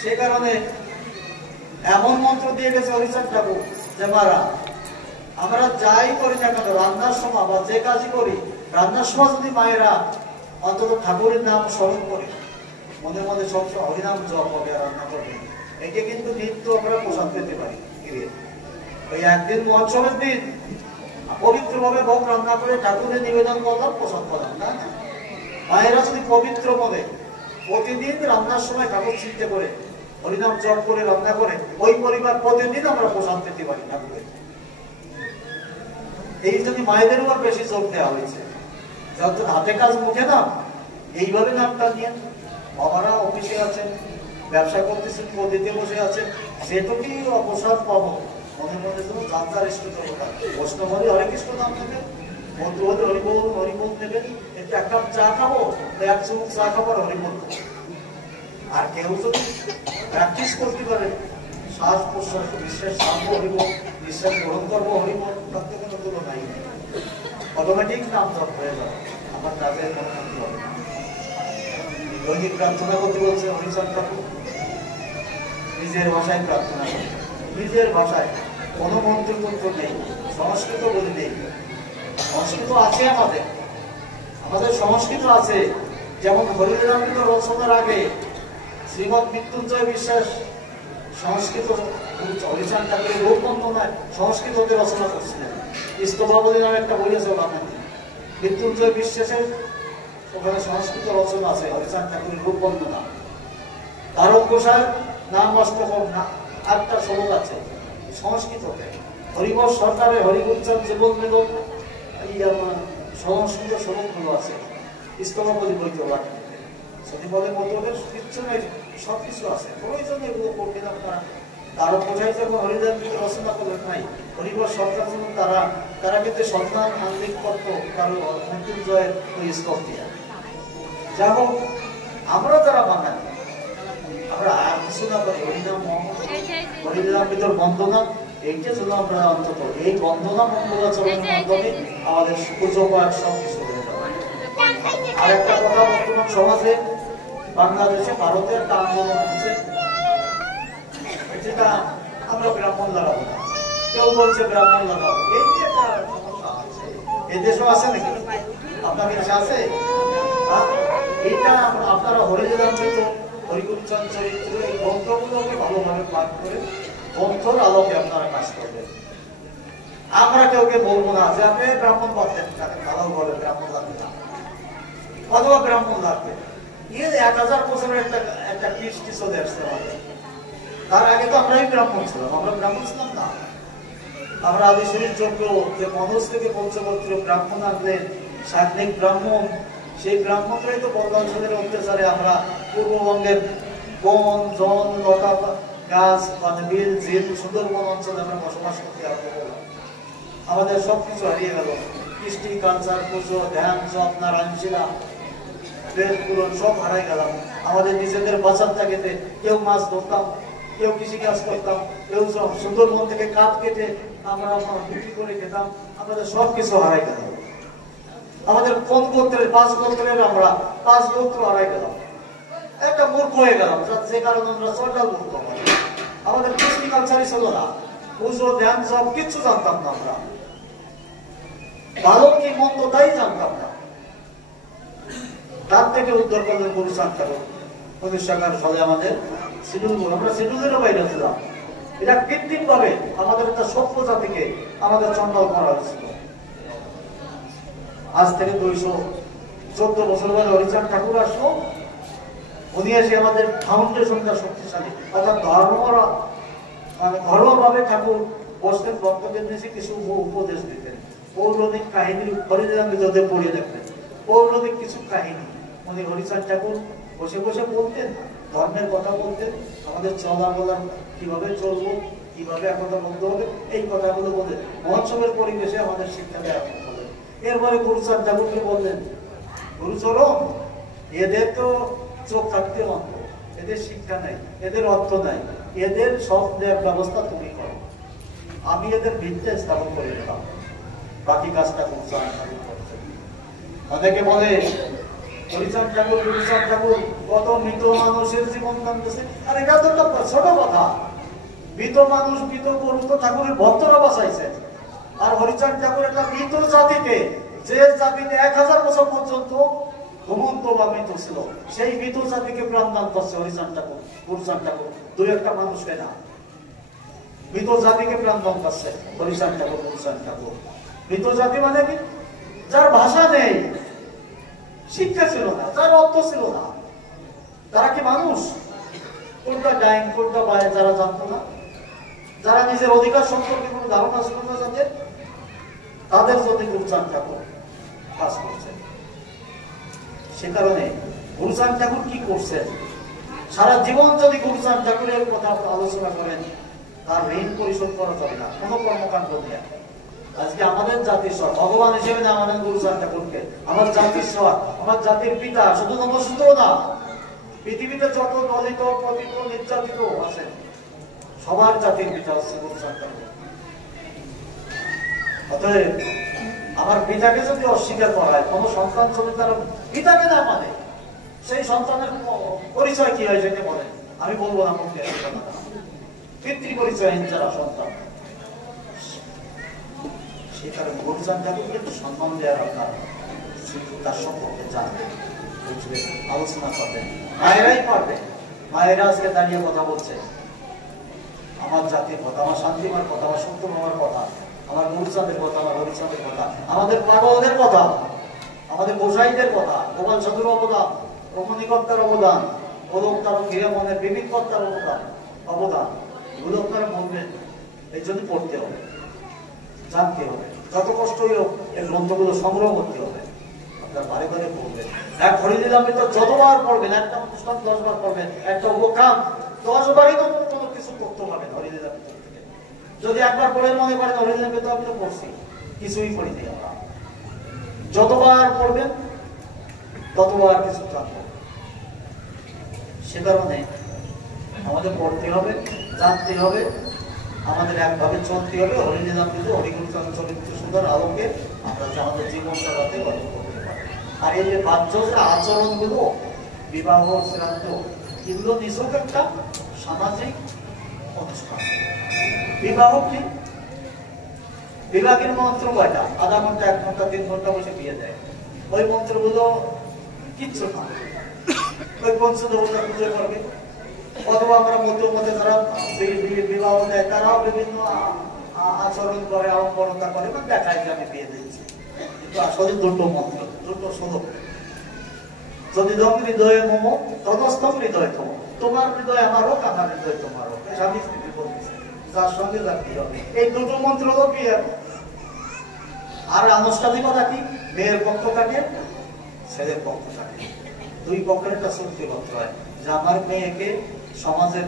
সে কারণে এমন মন্ত্র দিয়ে গেছে হরিচাঁদ ঠাকুর যে মারা আমরা যাই করি না কেন রান্নার সময় বা যে কাজই করি রান্নার সময় যদি মায়েরা অন্তত ঠাকুরের নাম স্মরণ করে মনে মনে সবসময় হরিনাম জপ হবে রান্না করবে একে কিন্তু নিত্য আমরা প্রসাদ পেতে পারি ওই একদিন মহোৎসবের দিন পবিত্রভাবে ভোগ রান্না করে ঠাকুরের নিবেদন করলাম প্রসাদ করলাম না মায়েরা যদি পবিত্র মনে প্রতিদিন রান্নার সময় ঠাকুর চিন্তা করে হরিনাম জপ করে রান্না করে ওই পরিবার প্রতিদিন আমরা প্রসাদ পেতে পারি ঠাকুরের এই জন্য মায়েদের উপর বেশি জোর দেওয়া হয়েছে যত হাতে কাজ মুখে না এইভাবে নামটা নিয়ে বাবারা অফিসে আছেন ব্যবসা করতেছেন পদ্ধতিতে বসে আছেন সেটুকুই অবসাদ পাবো মনে মনে তো যাত্রার ইষ্ট দেবতা বৈষ্ণব হলে হরে কৃষ্ণ নাম নেবেন বন্ধু হলে হরিবোল হরিবোল নেবেন একটু এক কাপ চা খাবো এক চুমুক চা খাবার হরিবোল আর কেউ যদি প্র্যাকটিস করতে পারে শ্বাস প্রশ্বাস নিঃশ্বাস ছাড়বো হরিবোল নিঃশ্বাস গ্রহণ করবো হরিবোল তার থেকে কোনো তুলনাই নেই অটোমেটিক নাম জপ হয়ে যাবে আমার কাজের মনোনীতি হবে দৈনিক প্রার্থনা করতে বলছে হরিচাঁদ ঠাকুর নিজের ভাষায় প্রার্থনা করতে নিজের ভাষায় কোনো মন্ত্রমন্ত্র নেই সংস্কৃত বলি নেই সংস্কৃত আছে আমাদের সংস্কৃত আছে যেমন হরিনামৃত রচনার আগে শ্রীমৎ মৃত্যুঞ্জয় বিশ্বাস সংস্কৃত হরিচাঁদ ঠাকুরের রূপ বন্দনায় সংস্কৃততে রচনা করছিলেন ইস্তভাবলী নামে একটা বই আছে ওখানে মৃত্যুঞ্জয় বিশ্বাসের ওখানে সংস্কৃত রচনা আছে হরিচাঁদ ঠাকুরের রূপ বন্দনা তারক ঘোষায় নাম অষ্টকম না 8টা শ্লোক আছে সংস্কৃততে হরিবর সরকারের হরিগুঞ্চন জীবন বেদন এই সংস্কৃত শ্লোকগুলো আছে ইস্তভাবলী বইতে লাগে যদি বলে মতদের কিচ্ছু নেই সবকিছু আছে প্রয়োজন এগুলো করতে না তারা বোঝাই যখন হরিদাস রচনা করলেন নাই হরিবর সরকার যখন তারা কিন্তু সম্মান আন্দোলন করতো কারো মৃত্যুঞ্জয়ের ওই স্তব দিয়ে যা হোক আমরা যারা বাঙালি আমরা আর কিছু না করি হরিনাম হরিনাম ভিতর বন্দনা এইটা জন্য আমরা অন্তত এই বন্দনা মঙ্গলাচরণের মাধ্যমে আমাদের পুজো পাঠ সব কিছু হয়ে যাবে আর একটা কথা বর্তমান সমাজে বাংলাদেশে ভারতের একটা আন্দোলন হচ্ছে যেটা আমরা ব্রাহ্মণ লাগাবো না কেউ বলছে ব্রাহ্মণ লাগাবো এই যে একটা সমস্যা আছে এই দেশও আছে নাকি আপনার কাছে আছে এটা আপনারা হরিনামৃত হরিগুঞ্চন চরিত্র এই গ্রন্থগুলোকে ভালোভাবে পাঠ করে গ্রন্থর আলোকে আপনারা কাজ করবেন আমরা কেউকে বলবো না যে আপনি ব্রাহ্মণ পাচ্ছেন তাকে ভালো বলে ব্রাহ্মণ লাগবে না অথবা ব্রাহ্মণ লাগবে 1000 বছরের একটা কৃষ্টি চলে আসছে আমাদের তার আগে তো আমরাই ব্রাহ্মণ ছিলাম আমরা ব্রাহ্মণ ছিলাম না আমরা আদি শরীর যজ্ঞ যে মনোজ থেকে পঞ্চগোত্র ব্রাহ্মণ আনলেন সাগ্নিক ব্রাহ্মণ সেই ব্রাহ্মণরাই তো বর্গাঞ্চলের অত্যাচারে আমরা পূর্ববঙ্গের বন জন লতা গাছ মানে বিল ঝিল সুন্দরবন অঞ্চলে আমরা বসবাস করতে আরম্ভ করলাম আমাদের সবকিছু হারিয়ে গেল কৃষ্টি কালচার পুজো ধ্যান জপ নারায়ণ শিলা বেদ পুরন সব হারাই গেলাম আমাদের নিজেদের বাঁচার তাগিদে কেউ মাছ ধরতাম কেউ কৃষিকাজ করতাম কেউ সুন্দরবন থেকে কাঠ কেটে আমরা বিক্রি করে খেতাম আমাদের সবকিছু হারাই গেলাম আমাদের কোন গোত্রের 5 গোত্রের আমরা 5 গোত্র হারাই গেলাম একটা মূর্খ হয়ে গেলাম, যে কারণে আমরা চটাল মূর্খ। আমাদের কৃষ্টি কালচারই ছিল না, পুজো ধ্যান সব কিচ্ছু জানতাম না আমরা, ভালো কি মন্দ তাই জানতাম না। তার থেকে উদ্ধার করলেন গুরু সান্তার 1911 সালে আমাদের শিডিউল। আমরা শিডিউলেরও বাইরে ছিলাম। এটা কৃত্রিম ভাবে আমাদের একটা সভ্য জাতিকে আমাদের চন্ডাল করা হয়েছিল। আজ থেকে 214 বছর পরে হরিচাঁদ ঠাকুর আসলো। উনি এসে আমাদের ফাউন্ডেশনটা শক্তিশালী, অর্থাৎ ঘরোয়াভাবে ঠাকুর বসতেন, ভক্তদের দেশে কিছু উপদেশ দিতেন। পৌরাণিক কাহিনী হরিনাম বিদ্যাতে পড়িয়ে দেখবেন, পৌরাণিক কিছু কাহিনী উনি হরিচাঁদ ঠাকুর বসে বসে বলতেন, ধর্মের কথা বলতেন, আমাদের চলা বলার কিভাবে চলবো, কিভাবে একতা বলতে হবে, এই কথাগুলো বলতেন। মহোৎসবের পরিবেশে আমাদের শিক্ষা দেওয়া হলেন। এরপরে গুরুচাঁদ ঠাকুরকে বললেন, গুরুচরণ, এদের তো চোখ থাকতে অন্ত, এদের শিক্ষা নাই, এদের অর্থ নাই, এদের সব দেওয়ার ব্যবস্থা তুমি করো, আমি এদের ভিত্তি স্থাপন করে দিলাম, বাকি কাজটা গুরুচাঁদ ঠাকুর করছেন। অনেকে বলে হরিচাঁদ ঠাকুর, গুরুচাঁদ ঠাকুর কত মৃত মানুষের জীবন কাঁদতেছে। আর এটা তো একটা ছোট কথা, মৃত মানুষ, মৃত গরু তো ঠাকুরের ভক্তরা বাঁচাইছে। আর হরিচাঁদ ঠাকুর একটা মৃত জাতিকে, যে জাতিতে 1000 বছর পর্যন্ত ঘুমন্ত বা মৃত ছিল, সেই মৃত জাতিকে প্রাণ দান করছে হরিচাঁদ ঠাকুর, গুরুচাঁদ ঠাকুর। দুই একটা মানুষকে না, মৃত জাতিকে প্রাণ দান করছে হরিচাঁদ ঠাকুর, গুরুচাঁদ ঠাকুর। মৃত জাতি মানে কি? যার ভাষা নেই, শিক্ষা ছিল না, যার অর্থ ছিল না। তারা কি মানুষ? কোনটা ডাইন কোনটা বায় যারা জানতো না, যারা নিজের অধিকার সম্পর্কে কোনো ধারণা ছিল না যাদের, তাদের যদি গুরুচাঁদ ঠাকুর কাজ করছেন। সে কারণে গুরুচাঁদ ঠাকুর কি করছেন, সারা জীবন যদি গুরুচাঁদ ঠাকুরের কথা আলোচনা করেন, তার ঋণ পরিশোধ করা যাবে না কোনো কর্মকাণ্ড নিয়ে। আজকে আমাদের জাতির স্বর ভগবান হিসেবে না আমাদের গুরুচাঁদ ঠাকুরকে, আমার জাতির স্বর, আমার জাতির পিতা, শুধু নবসূত্র না, পৃথিবীতে যত দলিত, পতিত, নির্যাতিত আছেন, সবার জাতির পিতা হচ্ছে গুরুচাঁদ ঠাকুর। অতএব আমার পিতাকে যদি অস্বীকার করা হয়, কোন সন্তান যদি তার পিতাকে না মানে, সেই সন্তানের পরিচয় কি হয় সেটা বলেন, আমি বলবো না মুখে। পিতৃ পরিচয়হীন যারা সন্তান, সেই কারণে গুরুচাঁদ ঠাকুরকে একটু সম্মান দেওয়ার দরকার। তার সম্পর্কে জানবেন, বুঝবেন, আলোচনা করবেন। মায়েরাই পারবে, মায়েরা আজকে দাঁড়িয়ে কথা বলছে আমার জাতির কথা, আমার শান্তিমার কথা, আমার সত্য বাবার কথা, আমার গুরুচাঁদের কথা, আমার হরিচাঁদের কথা, আমাদের পাগলদের কথা, আমাদের গোসাইদের কথা, গোপাল সাধুর অবদান, রমণীকর্তার অবদান, গোলকতার হীরামনের বিবিধ কর্তার অবদান, এগুলো আপনারা বলবেন। এই জন্য পড়তে হবে, জানতে হবে, যত কষ্টই হোক এই গ্রন্থগুলো সংগ্রহ করতে হবে। আপনার বারে বারে পড়বেন, এক হরিনাম তো যতবার পড়বেন, একটা অনুষ্ঠান 10 বার পড়বেন, একটা উপখ্যান 10 বারই নতুন কোনো কিছু করতে পারবেন হরিনাম থেকে। যদি একবার পড়ে মনে করেন হরিনাম তো আমি তো পড়ছি, কিছুই পড়িনি আমরা, যতবার পড়বেন ততবার কিছু জানবেন। সে কারণে আমাদের পড়তে হবে, জানতে হবে, আমাদের একভাবে চলতে হবে। হরিনাম কিন্তু হরিগুরুচরণ চরিত্র সুন্দর আলোকে আমরা আমাদের জীবনটা যাতে গঠন করতে পারি। আর এই যে বাহ্য যে আচরণগুলো, বিবাহ, শ্রাদ্ধ, এগুলো নিছক একটা সামাজিক অনুষ্ঠান। বিবাহ কি? বিবাহের মন্ত্র কয়টা? আধা ঘন্টা, 1 ঘন্টা, 3 ঘন্টা বসে বিয়ে দেয়। ওই মন্ত্রগুলো কিচ্ছু না, ওই পঞ্চদেবতা পুজো করবে। অথবা আমরা মধ্যে যারা বিবাহ দেয়, তারাও বিভিন্ন আচরণ করে, আড়ম্বরতা করে, বা দেখায় যে আমি বিয়ে দিয়েছি। কিন্তু আসলে দুটো মন্ত্র, দুটো শ্লোক। যদি দম হৃদয়ে মম তদস্থম হৃদয় তম, তোমার হৃদয় আমার হোক, আমার হৃদয় তোমার হোক, স্বামী স্ত্রী বলতেছে, যার সঙ্গে যাতে হবে। এই দুটো মন্ত্র হলো বিয়ে। আর আনুষ্ঠানিকতা কি? মেয়ের পক্ষ থাকে, ছেলের পক্ষ থাকে, দুই পক্ষের একটা চুক্তিপত্র হয় যে আমার মেয়েকে সমাজের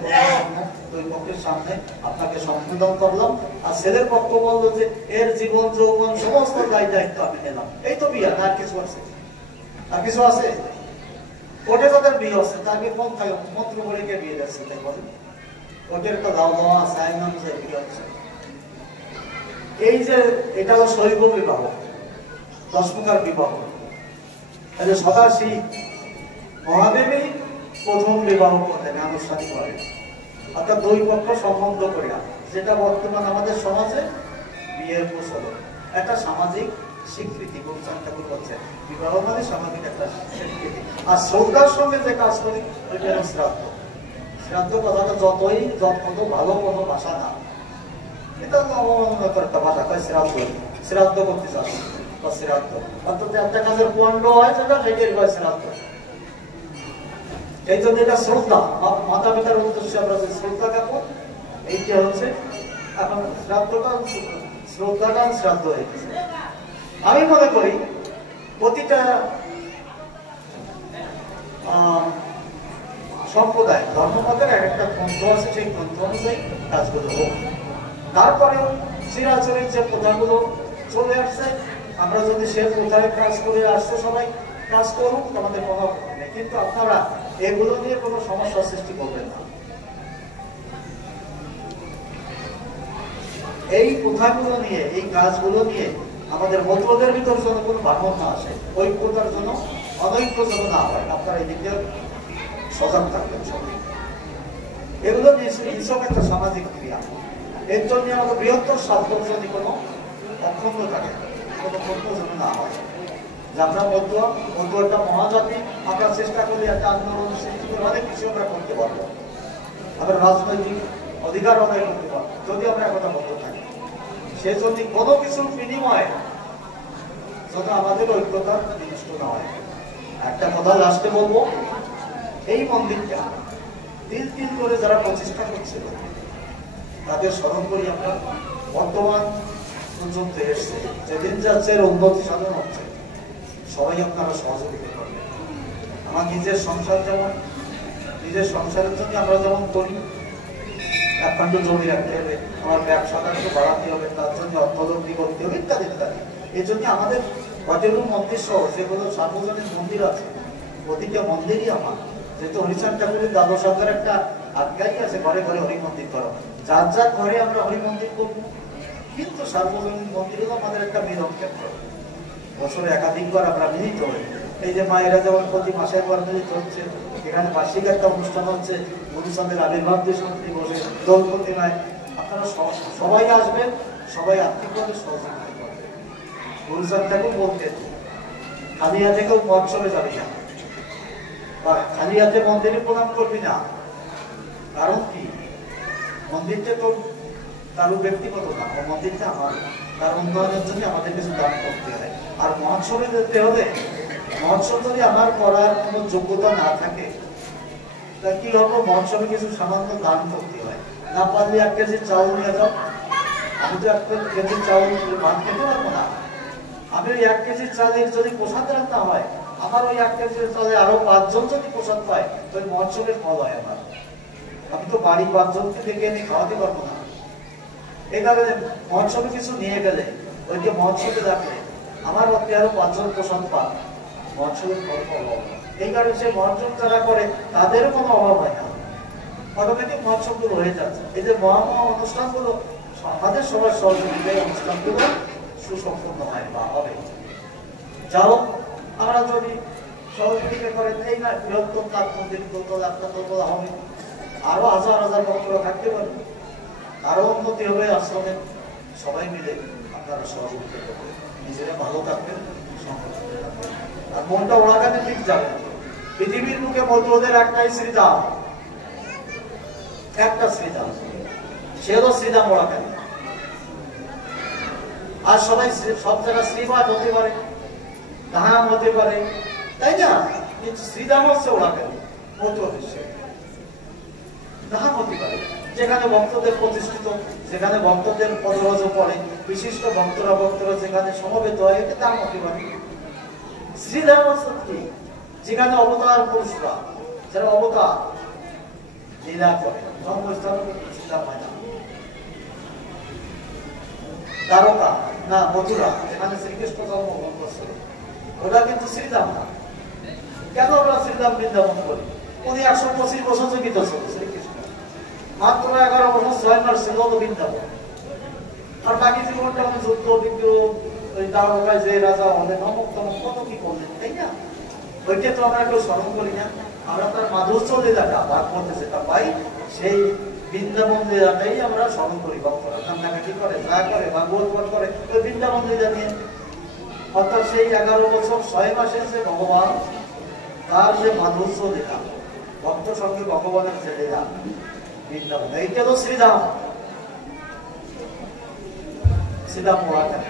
দুই পক্ষের সামনে আপনাকে সম্বোধন করলাম, আর ছেলের পক্ষ বললো যে এর জীবন যৌবন সমস্ত দায় দায়িত্ব আমি নিলাম। এই তো বিয়ে, আর কিছু আছে? আর কিছু আছে? কোর্টে তাদের বিয়ে হচ্ছে, তাকে কোন মন্ত্র করে কে বিয়ে যাচ্ছে তাই বলেন? কোর্টের একটা দাও দেওয়া আছে, আইন অনুযায়ী বিয়ে হচ্ছে। এই যে এটা হলো শৈব বিবাহ, 10 প্রকার বিবাহ। সদাশিব মহাদেবী প্রথম বিবাহ করলেন আনুষ্ঠানিকভাবে, অর্থাৎ দুই পক্ষ সম্বন্ধ করিয়া, যেটা বর্তমান আমাদের সমাজে বিয়ের প্রচলন, একটা সামাজিক স্বীকৃতি। গুরুচাঁদ ঠাকুর বলছেন বিবাহ মানে সামাজিক একটা স্বীকৃতি। আর শ্রদ্ধার সঙ্গে যে কাজ করি ওইটা হলো শ্রাদ্ধ। শ্রাদ্ধ কথাটা যতই যত ভালো কোনো ভাষা না, এটা অবমাননাকর একটা ভাষা, কয় শ্রাদ্ধ, শ্রাদ্ধ করতে চাচ্ছে বা শ্রাদ্ধ, অন্তত একটা কাজের পণ্ড হয় যেটা সেটাই হয় শ্রাদ্ধ। এই জন্য এটা শ্রদ্ধা, মাতা পিতার উদ্দেশ্যে আমরা যে শ্রদ্ধা জ্ঞাপন, এইটা হচ্ছে এখন শ্রাদ্ধটা, শ্রদ্ধাটা শ্রাদ্ধ হয়ে গেছে। আমি মনে করি প্রতিটা সম্প্রদায় ধর্মমতের এক একটা গ্রন্থ আছে, সেই গ্রন্থ অনুযায়ী কাজগুলো হোক। তারপরে চিরাচরিত যে প্রথাগুলো চলে আসছে, আমরা যদি সে প্রথায় কাজ করে আসছে, সবাই কাজ করুক, আমাদের কোনো আপত্তি নেই। কিন্তু আপনারা এগুলো নিয়ে কোনো সমস্যা সৃষ্টি করবেন না। এই প্রথাগুলো নিয়ে, এই কাজগুলো নিয়ে আমাদের মতবাদের ভিতর যেন কোনো ভাঙন না আসে, ঐক্যতার জন্য অনৈক্য যেন না হয়, আপনারা এই দিকে সজাগ থাকবেন সবাই। এগুলো নিছক একটা সামাজিক ক্রিয়া। এর জন্য আমাদের বৃহত্তর স্বার্থ যদি কোনো অক্ষুণ্ণ থাকে, কোনো ক্ষুণ্ণ যেন না হয়। যে আমরা মধ্যটা মহাজাতি, আমরা চেষ্টা করি একটা আন্দোলন সৃষ্টি করে অনেক কিছু আমরা করতে পারবো, আমরা রাজনৈতিক অধিকার অনেক করতে পারবো যদি আমরা একথা বলতে থাকি। সেজন্য কোনো কিছুর বিনিময়ে যেন আমাদের ঐক্যতা বিনষ্ট না হয়। একটা কথা লাস্টে বলবো, এই মন্দিরটা দিন করে যারা প্রচেষ্টা করছিল তাদের স্মরণ করি আমরা। বর্তমান পর্যন্ত এসছে, যেদিন যাচ্ছে উন্নতি সাধন হচ্ছে, সবাই আপনারা সহযোগিতা করবেন। আমার নিজের সংসার যেমন, নিজের সংসারের জন্য আমরা যেমন করি, একখণ্ড জমি রাখতে হবে, আমার ব্যবসাটা একটু বাড়াতে হবে, তার জন্য অর্থলব্ধি করতে হবে, ইত্যাদি ইত্যাদি। এই জন্য আমাদের কতগুলো মন্দির সহ যেগুলো সার্বজনীন মন্দির আছে, প্রতিটা মন্দিরই আমার, যেহেতু হরিচাঁদ ঠাকুরের দ্বাদশ অধ্যায়ের একটা আজ্ঞাই আছে, ঘরে ঘরে হরি মন্দির করো। যার যার ঘরে আমরা হরি মন্দির করবো, কিন্তু সার্বজনীন মন্দির হলো আমাদের একটা মিলন ক্ষেত্র। বছরে একাধিকবার আমরা মিলিত হই। এই যে মায়েরা যেমন প্রতি মাসে একবার মিলিত হচ্ছে, এখানে বার্ষিক একটা অনুষ্ঠান হচ্ছে, গুরুচাঁদের আবির্ভাব দিবসে দোল প্রতিমায়। আপনারা সবাই আসবেন, সবাই আর্থিকভাবে সহযোগিতা করবেন। গুরুচাঁদ ঠাকুর বলতেন খালি হাতে কেউ মৎসবে যাবি না, বা খালি হাতে মন্দিরে প্রণাম করবি না। কারণ কি, মন্দিরটা তো কারো ব্যক্তিগত না, মন্দিরটা আমার, তার উন্নয়নের জন্য আমাদের কিছু দান করতে হয়। আর মহোৎসবে যেতে হলে, মহোৎসব যদি আমার করার কোনো যোগ্যতা না থাকে, তা কি হবো, মহোৎসবে কিছু সামান্য দান করতে হয়। না পারলে 1 কেজি চাউল নিয়ে যাও, আমি তো 1 কেজি চাউল ভাত খেতে পারবো না। আমি ওই 1 কেজি চালের যদি প্রসাদ রান্না হয়, আমার ওই 1 কেজি চালে আরো 5 জন যদি প্রসাদ পায়, তো মহোৎসবের ফল হয় আমার। আমি তো বাড়ি 5 জনকে ডেকে এনে খাওয়াতে পারবো না। এই কারণে মহোৎসবে কিছু নিয়ে গেলে, ওইকে মহোৎসবে রাখলে আমার মধ্যে আরো 5 জন প্রসাদ পান, মহোৎসবের ফল অভাব। এই কারণে সে মহোৎসব যারা করে তাদেরও কোনো অভাব হয় না, অটোমেটিক মহোৎসবগুলো হয়ে যাচ্ছে। এই যে মহা অনুষ্ঠানগুলো আমাদের সবার সহযোগিতায় অনুষ্ঠানগুলো সুসম্পন্ন হয় বা হবে। যাও আমরা যদি সহযোগিতা করে এই না, বৃহত্তম তার মন্দির দোতলা, একটা দোতলা হবে, আরো হাজার হাজার ভক্তরা থাকতে পারবে, আরো উন্নতি হবে আশ্রমে। সবাই মিলে আপনারা সহযোগিতা করবেন, নিজেরা ভালো থাকবেন, সংগঠিত থাকবেন, আর মনটা ওড়াগানে ঠিক যাবে। পৃথিবীর মুখে মধ্যদের একটাই শ্রীধাম, একটা শ্রীধাম, সে হলো শ্রীধাম ওড়াগানে। আর সবাই সব জায়গায় শ্রীবাদ হতে পারে, ধাম হতে পারে, তাই না? কিন্তু শ্রীধাম হচ্ছে ওড়াগানে, মধ্যদেশে ধাম হতে পারে, যেখানে ভক্তদের প্রতিষ্ঠিত, যেখানে ভক্তদের পদরজ পড়ে, বিশিষ্ট ভক্তরা যেখানে সমবেত হয়, এটা ধাম হতে পারে। শ্রীধাম হচ্ছে যেখানে অবতার পুরুষরা, যারা অবতার লীলা করে, জন্মস্থান শ্রীধাম হয় না। দ্বারকা না মথুরা, যেখানে শ্রীকৃষ্ণ জন্মগ্রহণ করছিল, ওটা কিন্তু শ্রীধাম না। কেন আমরা শ্রীধাম বৃন্দাবন করি? উনি 125 বছর জীবিত ছিল শ্রীকৃষ্ণ, মাত্র 11 বছর 6 মাস ছিল বৃন্দাবন। আর বাকি জীবনটা উনি যুদ্ধ বিগ্রহ, ওই দ্বারকায় যে রাজা হলেন, অমুক তমুক কত কি করলেন, তাই না? ওইটা তো আমরা কেউ স্মরণ করি না। আমরা তার মাধুর্য লীলাটা ভাগ করতে যেটা পাই, সেই বৃন্দাবন লীলাটাই আমরা স্মরণ করি। ভক্তরা কান্নাকাটি করে, যা করে, ভাগবত পাঠ করে ওই বৃন্দাবন লীলা নিয়ে। অর্থাৎ সেই 11 বছর 6 মাসে যে ভগবান তার যে মাধুর্য লীলা, ভক্ত সঙ্গে ভগবানের যে লীলা বৃন্দাবন, এইটা তো শ্রীধাম। শ্রীধাম ওরাকান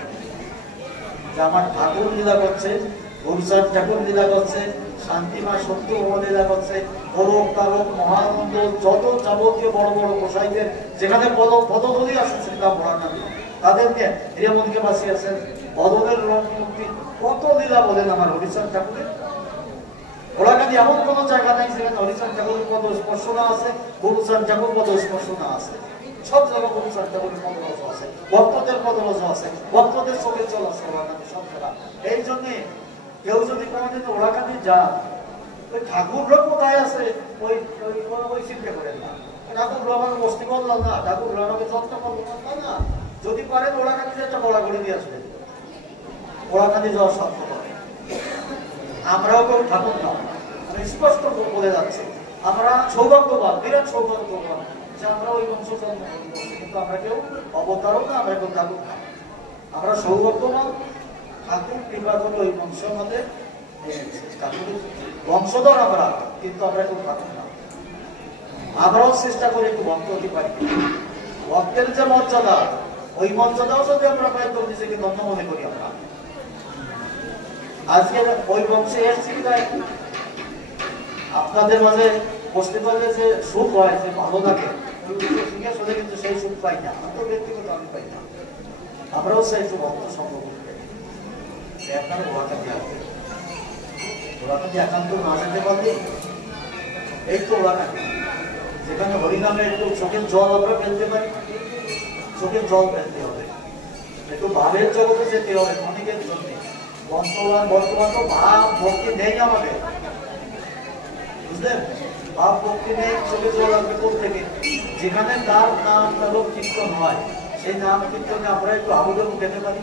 যে আমার ঠাকুর লীলা করছে, গুরুচাঁদ ঠাকুর লীলা করছে, শান্তিমা সত্যভামা লীলা করছে, গোলক তারক মহানন্দ যত যাবতীয় বড় বড় গোসাইদের যেখানে পদধূলি আছে শ্রীধাম ওরাকান, তাদেরকে হীরামণিকে বাঁচিয়েছেন, বদলের রং মুক্তি কত লীলা বলেন আমার হরিচাঁদ ঠাকুরের। ওরাকান্দি এমন কোন জায়গা নাই যেখানে হরিচাঁদ ঠাকুরের পদ স্পর্শ না আছে, গুরুচাঁদ ঠাকুর পদ স্পর্শ না আছে। সব জায়গায় গুরুচাঁদ ঠাকুরের পদরস আছে, ভক্তদের পদরস আছে, ভক্তদের চোখে জল আছে ওরাকান্দি সব জায়গা। এই জন্যে কেউ যদি কোনোদিন ওরাকান্দি যান, ওই ঠাকুররা কোথায় আছে ওই ওই চিন্তা করেন না। ঠাকুর আমাকে বস্তি করলাম না, ঠাকুর আমাকে যত্ন করলাম না। যদি পারেন ওরাকান্দি একটা বড়া করে দিয়ে আসবেন, ওরাকান্দি যাওয়ার সাধ্য করে। আমরাও কেউ ঠাকুর না, আমি স্পষ্ট বলে যাচ্ছি, আমরা সৌভাগ্যবান, বিরাট সৌভাগ্যবান যে আমরা ওই বংশ জন্ম করছি, কিন্তু আমরা কেউ অবতারও না, আমরা কেউ ঠাকুর না। আমরা সৌভাগ্যবান, ঠাকুর কৃপা করে ওই বংশ আমাদের ঠাকুরের বংশধর আমরা, কিন্তু আমরা কেউ ঠাকুর না। আমরাও চেষ্টা করি একটু ভক্ত হতে পারি। ভক্তের যে মর্যাদা, ওই মর্যাদাও যদি আমরা পাই তো নিজেকে ধন্য মনে করি আমরা। আজকে ওই বংশে এসেছি তাই আপনাদের মাঝে বসতে পারলে যে সুখ হয়, যে ভালো লাগে, সুখে শুনে কিন্তু সেই সুখ পাই না, তো ব্যক্তিগত আমি পাই না। আমরাও সেই সুখ ভক্ত সম্ভব করতে আপনার ওরাকান্দি আসবে। ওরাকান্দি একান্ত না যেতে পারলে এই তো ওরাকান্দি, যেখানে হরিনামে একটু চোখের জল আমরা ফেলতে পারি, চোখের জল ফেলতে হবে, একটু ভাবের জগতে যেতে হবে অনেকের জন্য। বর্তমান তো ভাব ভক্তি নেই আমাদের, বুঝলেন? ভাব ভক্তি নেই, চোখে জল আসবে থেকে। যেখানে তার নাম কীর্তন হয়, সেই নাম কীর্তনে আমরা একটু আবেদন পেতে পারি,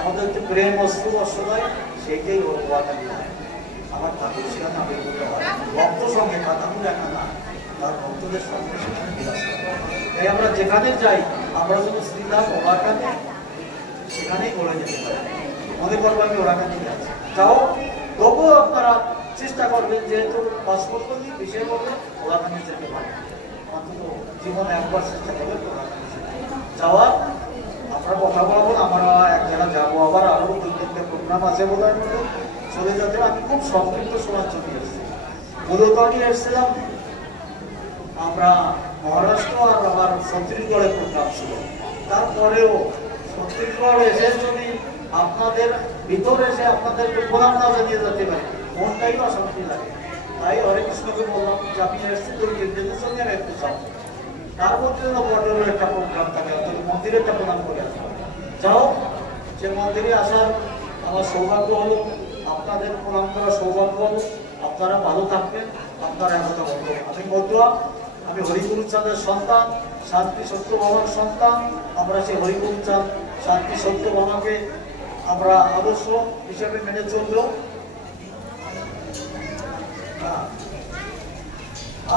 আমাদের একটু প্রেম অস্ত্র অস্ত্র হয়, সেইটাই ওরাকান্দি হয়। আমার ঠাকুর সেখানে আবেদন হয়, ভক্ত সঙ্গে ঠাকুর একা না, তার ভক্তদের সঙ্গে সেখানে বিরাজ করে। তাই আমরা যেখানে যাই, আমরা যদি শ্রীধাম ওরাকান্দি সেখানেই করে যেতে পারি। মনে করবো আমি ওরাকান্দি যাচ্ছি, তাও তবুও আপনারা চেষ্টা করবেন, যেহেতু পাসপোর্ট করলে বিষয় করলে ওরাকান্দি যেতে পারেন, অন্তত জীবনে একবার চেষ্টা করবেন ওরাকান্দি যাওয়ার। আপনারা কথা বলবেন, আমরা এক জায়গায় যাবো, আবার আরো 2-3টে প্রোগ্রাম আছে বলে চলে যেতে। আমি খুব সংক্ষিপ্ত সময় চলে এসেছি, মূলত আমি এসেছিলাম আমরা মহারাষ্ট্র আর আমার ছত্তিশগড়ের প্রোগ্রাম ছিল। তারপরেও ছত্তিশগড় এসে যদি আপনাদের ভিতরে এসে আপনাদেরকে প্রণাম না জানিয়ে যেতে পারি, মনটাই অশান্তি লাগে। তাই হরে কৃষ্ণকে বললাম যে আপনি এসেছি তো কেন্দ্রের সঙ্গে আর একটু যাও, তার মধ্যে বটের একটা প্রোগ্রাম থাকে, মন্দিরে একটা প্রণাম করে আসবো। যাও, যে মন্দিরে আসার আমার সৌভাগ্য হলো, আপনাদের প্রণাম করার সৌভাগ্য হলো। আপনারা ভালো থাকবেন, আপনারা একতা বলবো। আমি মধ্যা, আমি হরিগুরুচাঁদের সন্তান, শান্তি সত্যভামার সন্তান। আমরা সেই হরিগুরুচাঁদ শান্তি সত্যভামাকে আমরা আদর্শ হিসেবে মেনে চলব।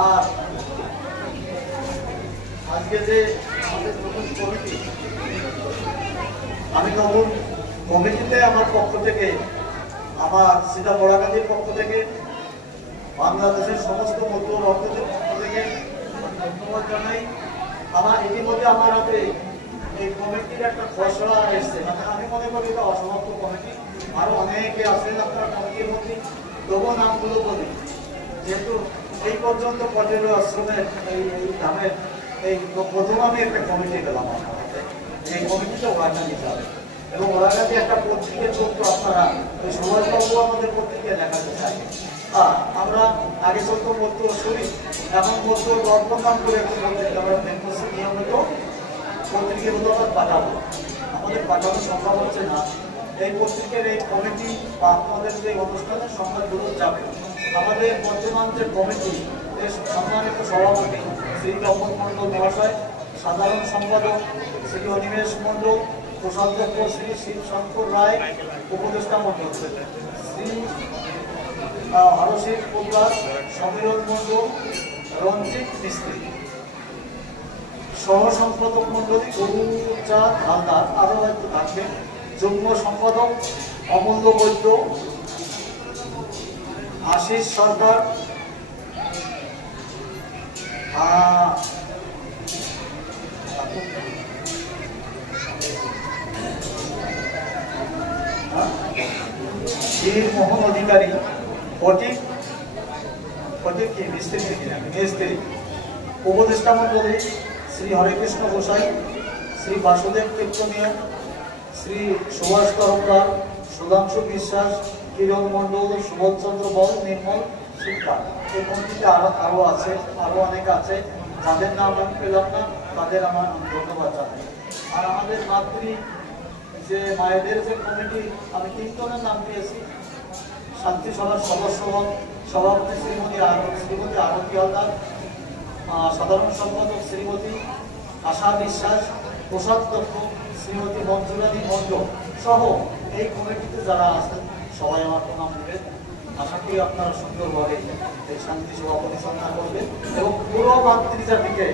আর আজকে যে আমাদের নতুন কমিটি, আমি নতুন কমিটিতে আমার পক্ষ থেকে, আমার শ্রীধাম ওরাকান্দির পক্ষ থেকে, বাংলাদেশের সমস্ত মধ্য ভক্তদের পক্ষ থেকে ধন্যবাদ জানাই। আমার ইতিমধ্যে আমার হাতে এই কমিটির একটা খসড়া এসছে, মানে আমি মনে করি এটা অসমাপ্ত কমিটি, আরো অনেকে আছেন আপনার কমিটির মধ্যে, তবুও নামগুলো বলি। যেহেতু এই পর্যন্ত পটেল আশ্রমের এই ধামের এই প্রথম আমি একটা কমিটি পেলাম আমার হাতে, এই কমিটিতে ওরাকান্দি যাবে এবং ওরাকান্দি একটা পত্রিকা চলতো, আপনারা ওই সুভাষবাবু আমাদের পত্রিকা দেখাতে চাই। আমরা আগে চলতো মধ্য শুনি, এখন মধ্য দর্পণ নাম করে একটা পত্রিকা আমরা ফেমস নিয়মিত পত্রিকাগুলো আবার পাঠাবো, আমাদের পাঠানো সম্ভব হচ্ছে না। এই পত্রিকার এই কমিটি বা আপনাদের যে অনুষ্ঠানের সংবাদগুলো যাবে, আমাদের বর্তমান যে কমিটি, এর সম্মানিত সভাপতি শ্রী অমর মণ্ডল মহাশয়, সাধারণ সম্পাদক শ্রী অনিমেষ মণ্ডল, কোষাধ্যক্ষ শ্রী শিবশঙ্কর রায়, উপদেষ্টা মণ্ডল শ্রী হরশির প্রকাশ, সমীরণ মণ্ডল, রঞ্জিত মিস্ত্রি, সহ সম্পাদক মন্ডলী গরুচাঁদ হালদার, আরো হয়তো থাকবে, যুগ্ম সম্পাদক অমূল্য বৈদ্য, আশিস সরকার, মোহন অধিকারী, ফটিক কি মিস্ত্রি মিস্ত্রি, উপদেষ্টা মন্ডলী শ্রী হরেকৃষ্ণ গোসাই, শ্রী বাসুদেব কীর্তনীয়, শ্রী সুভাষ তরফদার, সুধাংশু বিশ্বাস, কিরণ মণ্ডল, সুবোধচন্দ্র বল, নির্মল শিক্ষা। এই কমিটিতে আরো আছে, আরো অনেক আছে, যাদের নাম আমি পেলাম না তাদের আমার ধন্যবাদ জানাই। আর আমাদের মাতৃ যে মায়েদের যে কমিটি, আমি তিনজনের নাম দিয়েছি। শান্তি সভার সদস্য সভাপতি শ্রীমতী আরতি হালদার, সাধারণ সম্পাদক শ্রীমতী আশা বিশ্বাস, কোষাধ্যক্ষ শ্রীমতী মঞ্জুরানী মণ্ডল সহ এই কমিটিতে যারা আছেন সবাই আমার প্রণাম দেবেন। আশা করি আপনারা সুন্দরভাবে এই শান্তি সভা পরিচালনা করবেন এবং পুরো মাতৃজাতিকে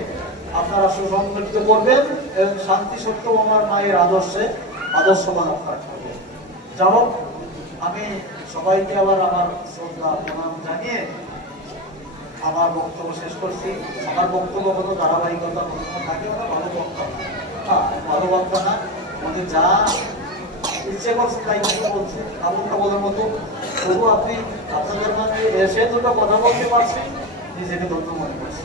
আপনারা সুসংগঠিত করবেন এবং শান্তি সত্য আমার মায়ের আদর্শবান রক্ষা করবেন। যা হোক, আমি সবাইকে আবার আমার শ্রদ্ধা প্রণাম জানিয়ে আমার বক্তব্য শেষ করছি। আমার বক্তব্য কোনো ধারাবাহিকতা থাকে না, ভালো বক্তা ভালো বক্তা না, মানে যা ইচ্ছে করছে তাই কথা বলছে, এমনটা বলার মতো। তবু আপনি আপনাদের মাঝে এসে দুটো কথা বলতে পারছি, নিজেকে ধন্য মনে করছি।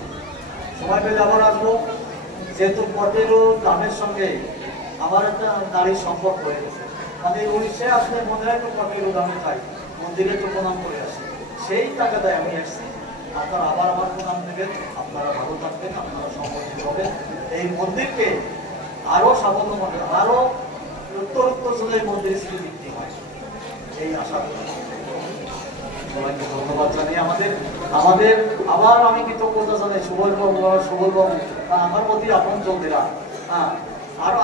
সময় পেলে আবার আসবো। যেহেতু পটেরও দামের সঙ্গে আমার একটা নারীর সম্পর্ক হয়ে গেছে, মানে উড়িষ্যে আসলে মনে হয় তো পটেরও দামে চাই, মন্দিরে তো প্রণাম করে আসে, সেই টাকাটায় আমি এসেছি। আপনারা আবার আমার প্রণাম দেবেন, আপনারা ভালো থাকবেন, আপনারা সংগঠিত হবেন, এই মন্দিরকে আরো সাফল্য মনে, আরো উত্তর জেলায় মন্দির স্মৃতি হয়, এই আশা। সবাইকে ধন্যবাদ জানিয়ে আমাদের আবার আমি কৃতজ্ঞতা জানাই সুবল বাবু, আমার প্রতি আপন চলতেরা। আরো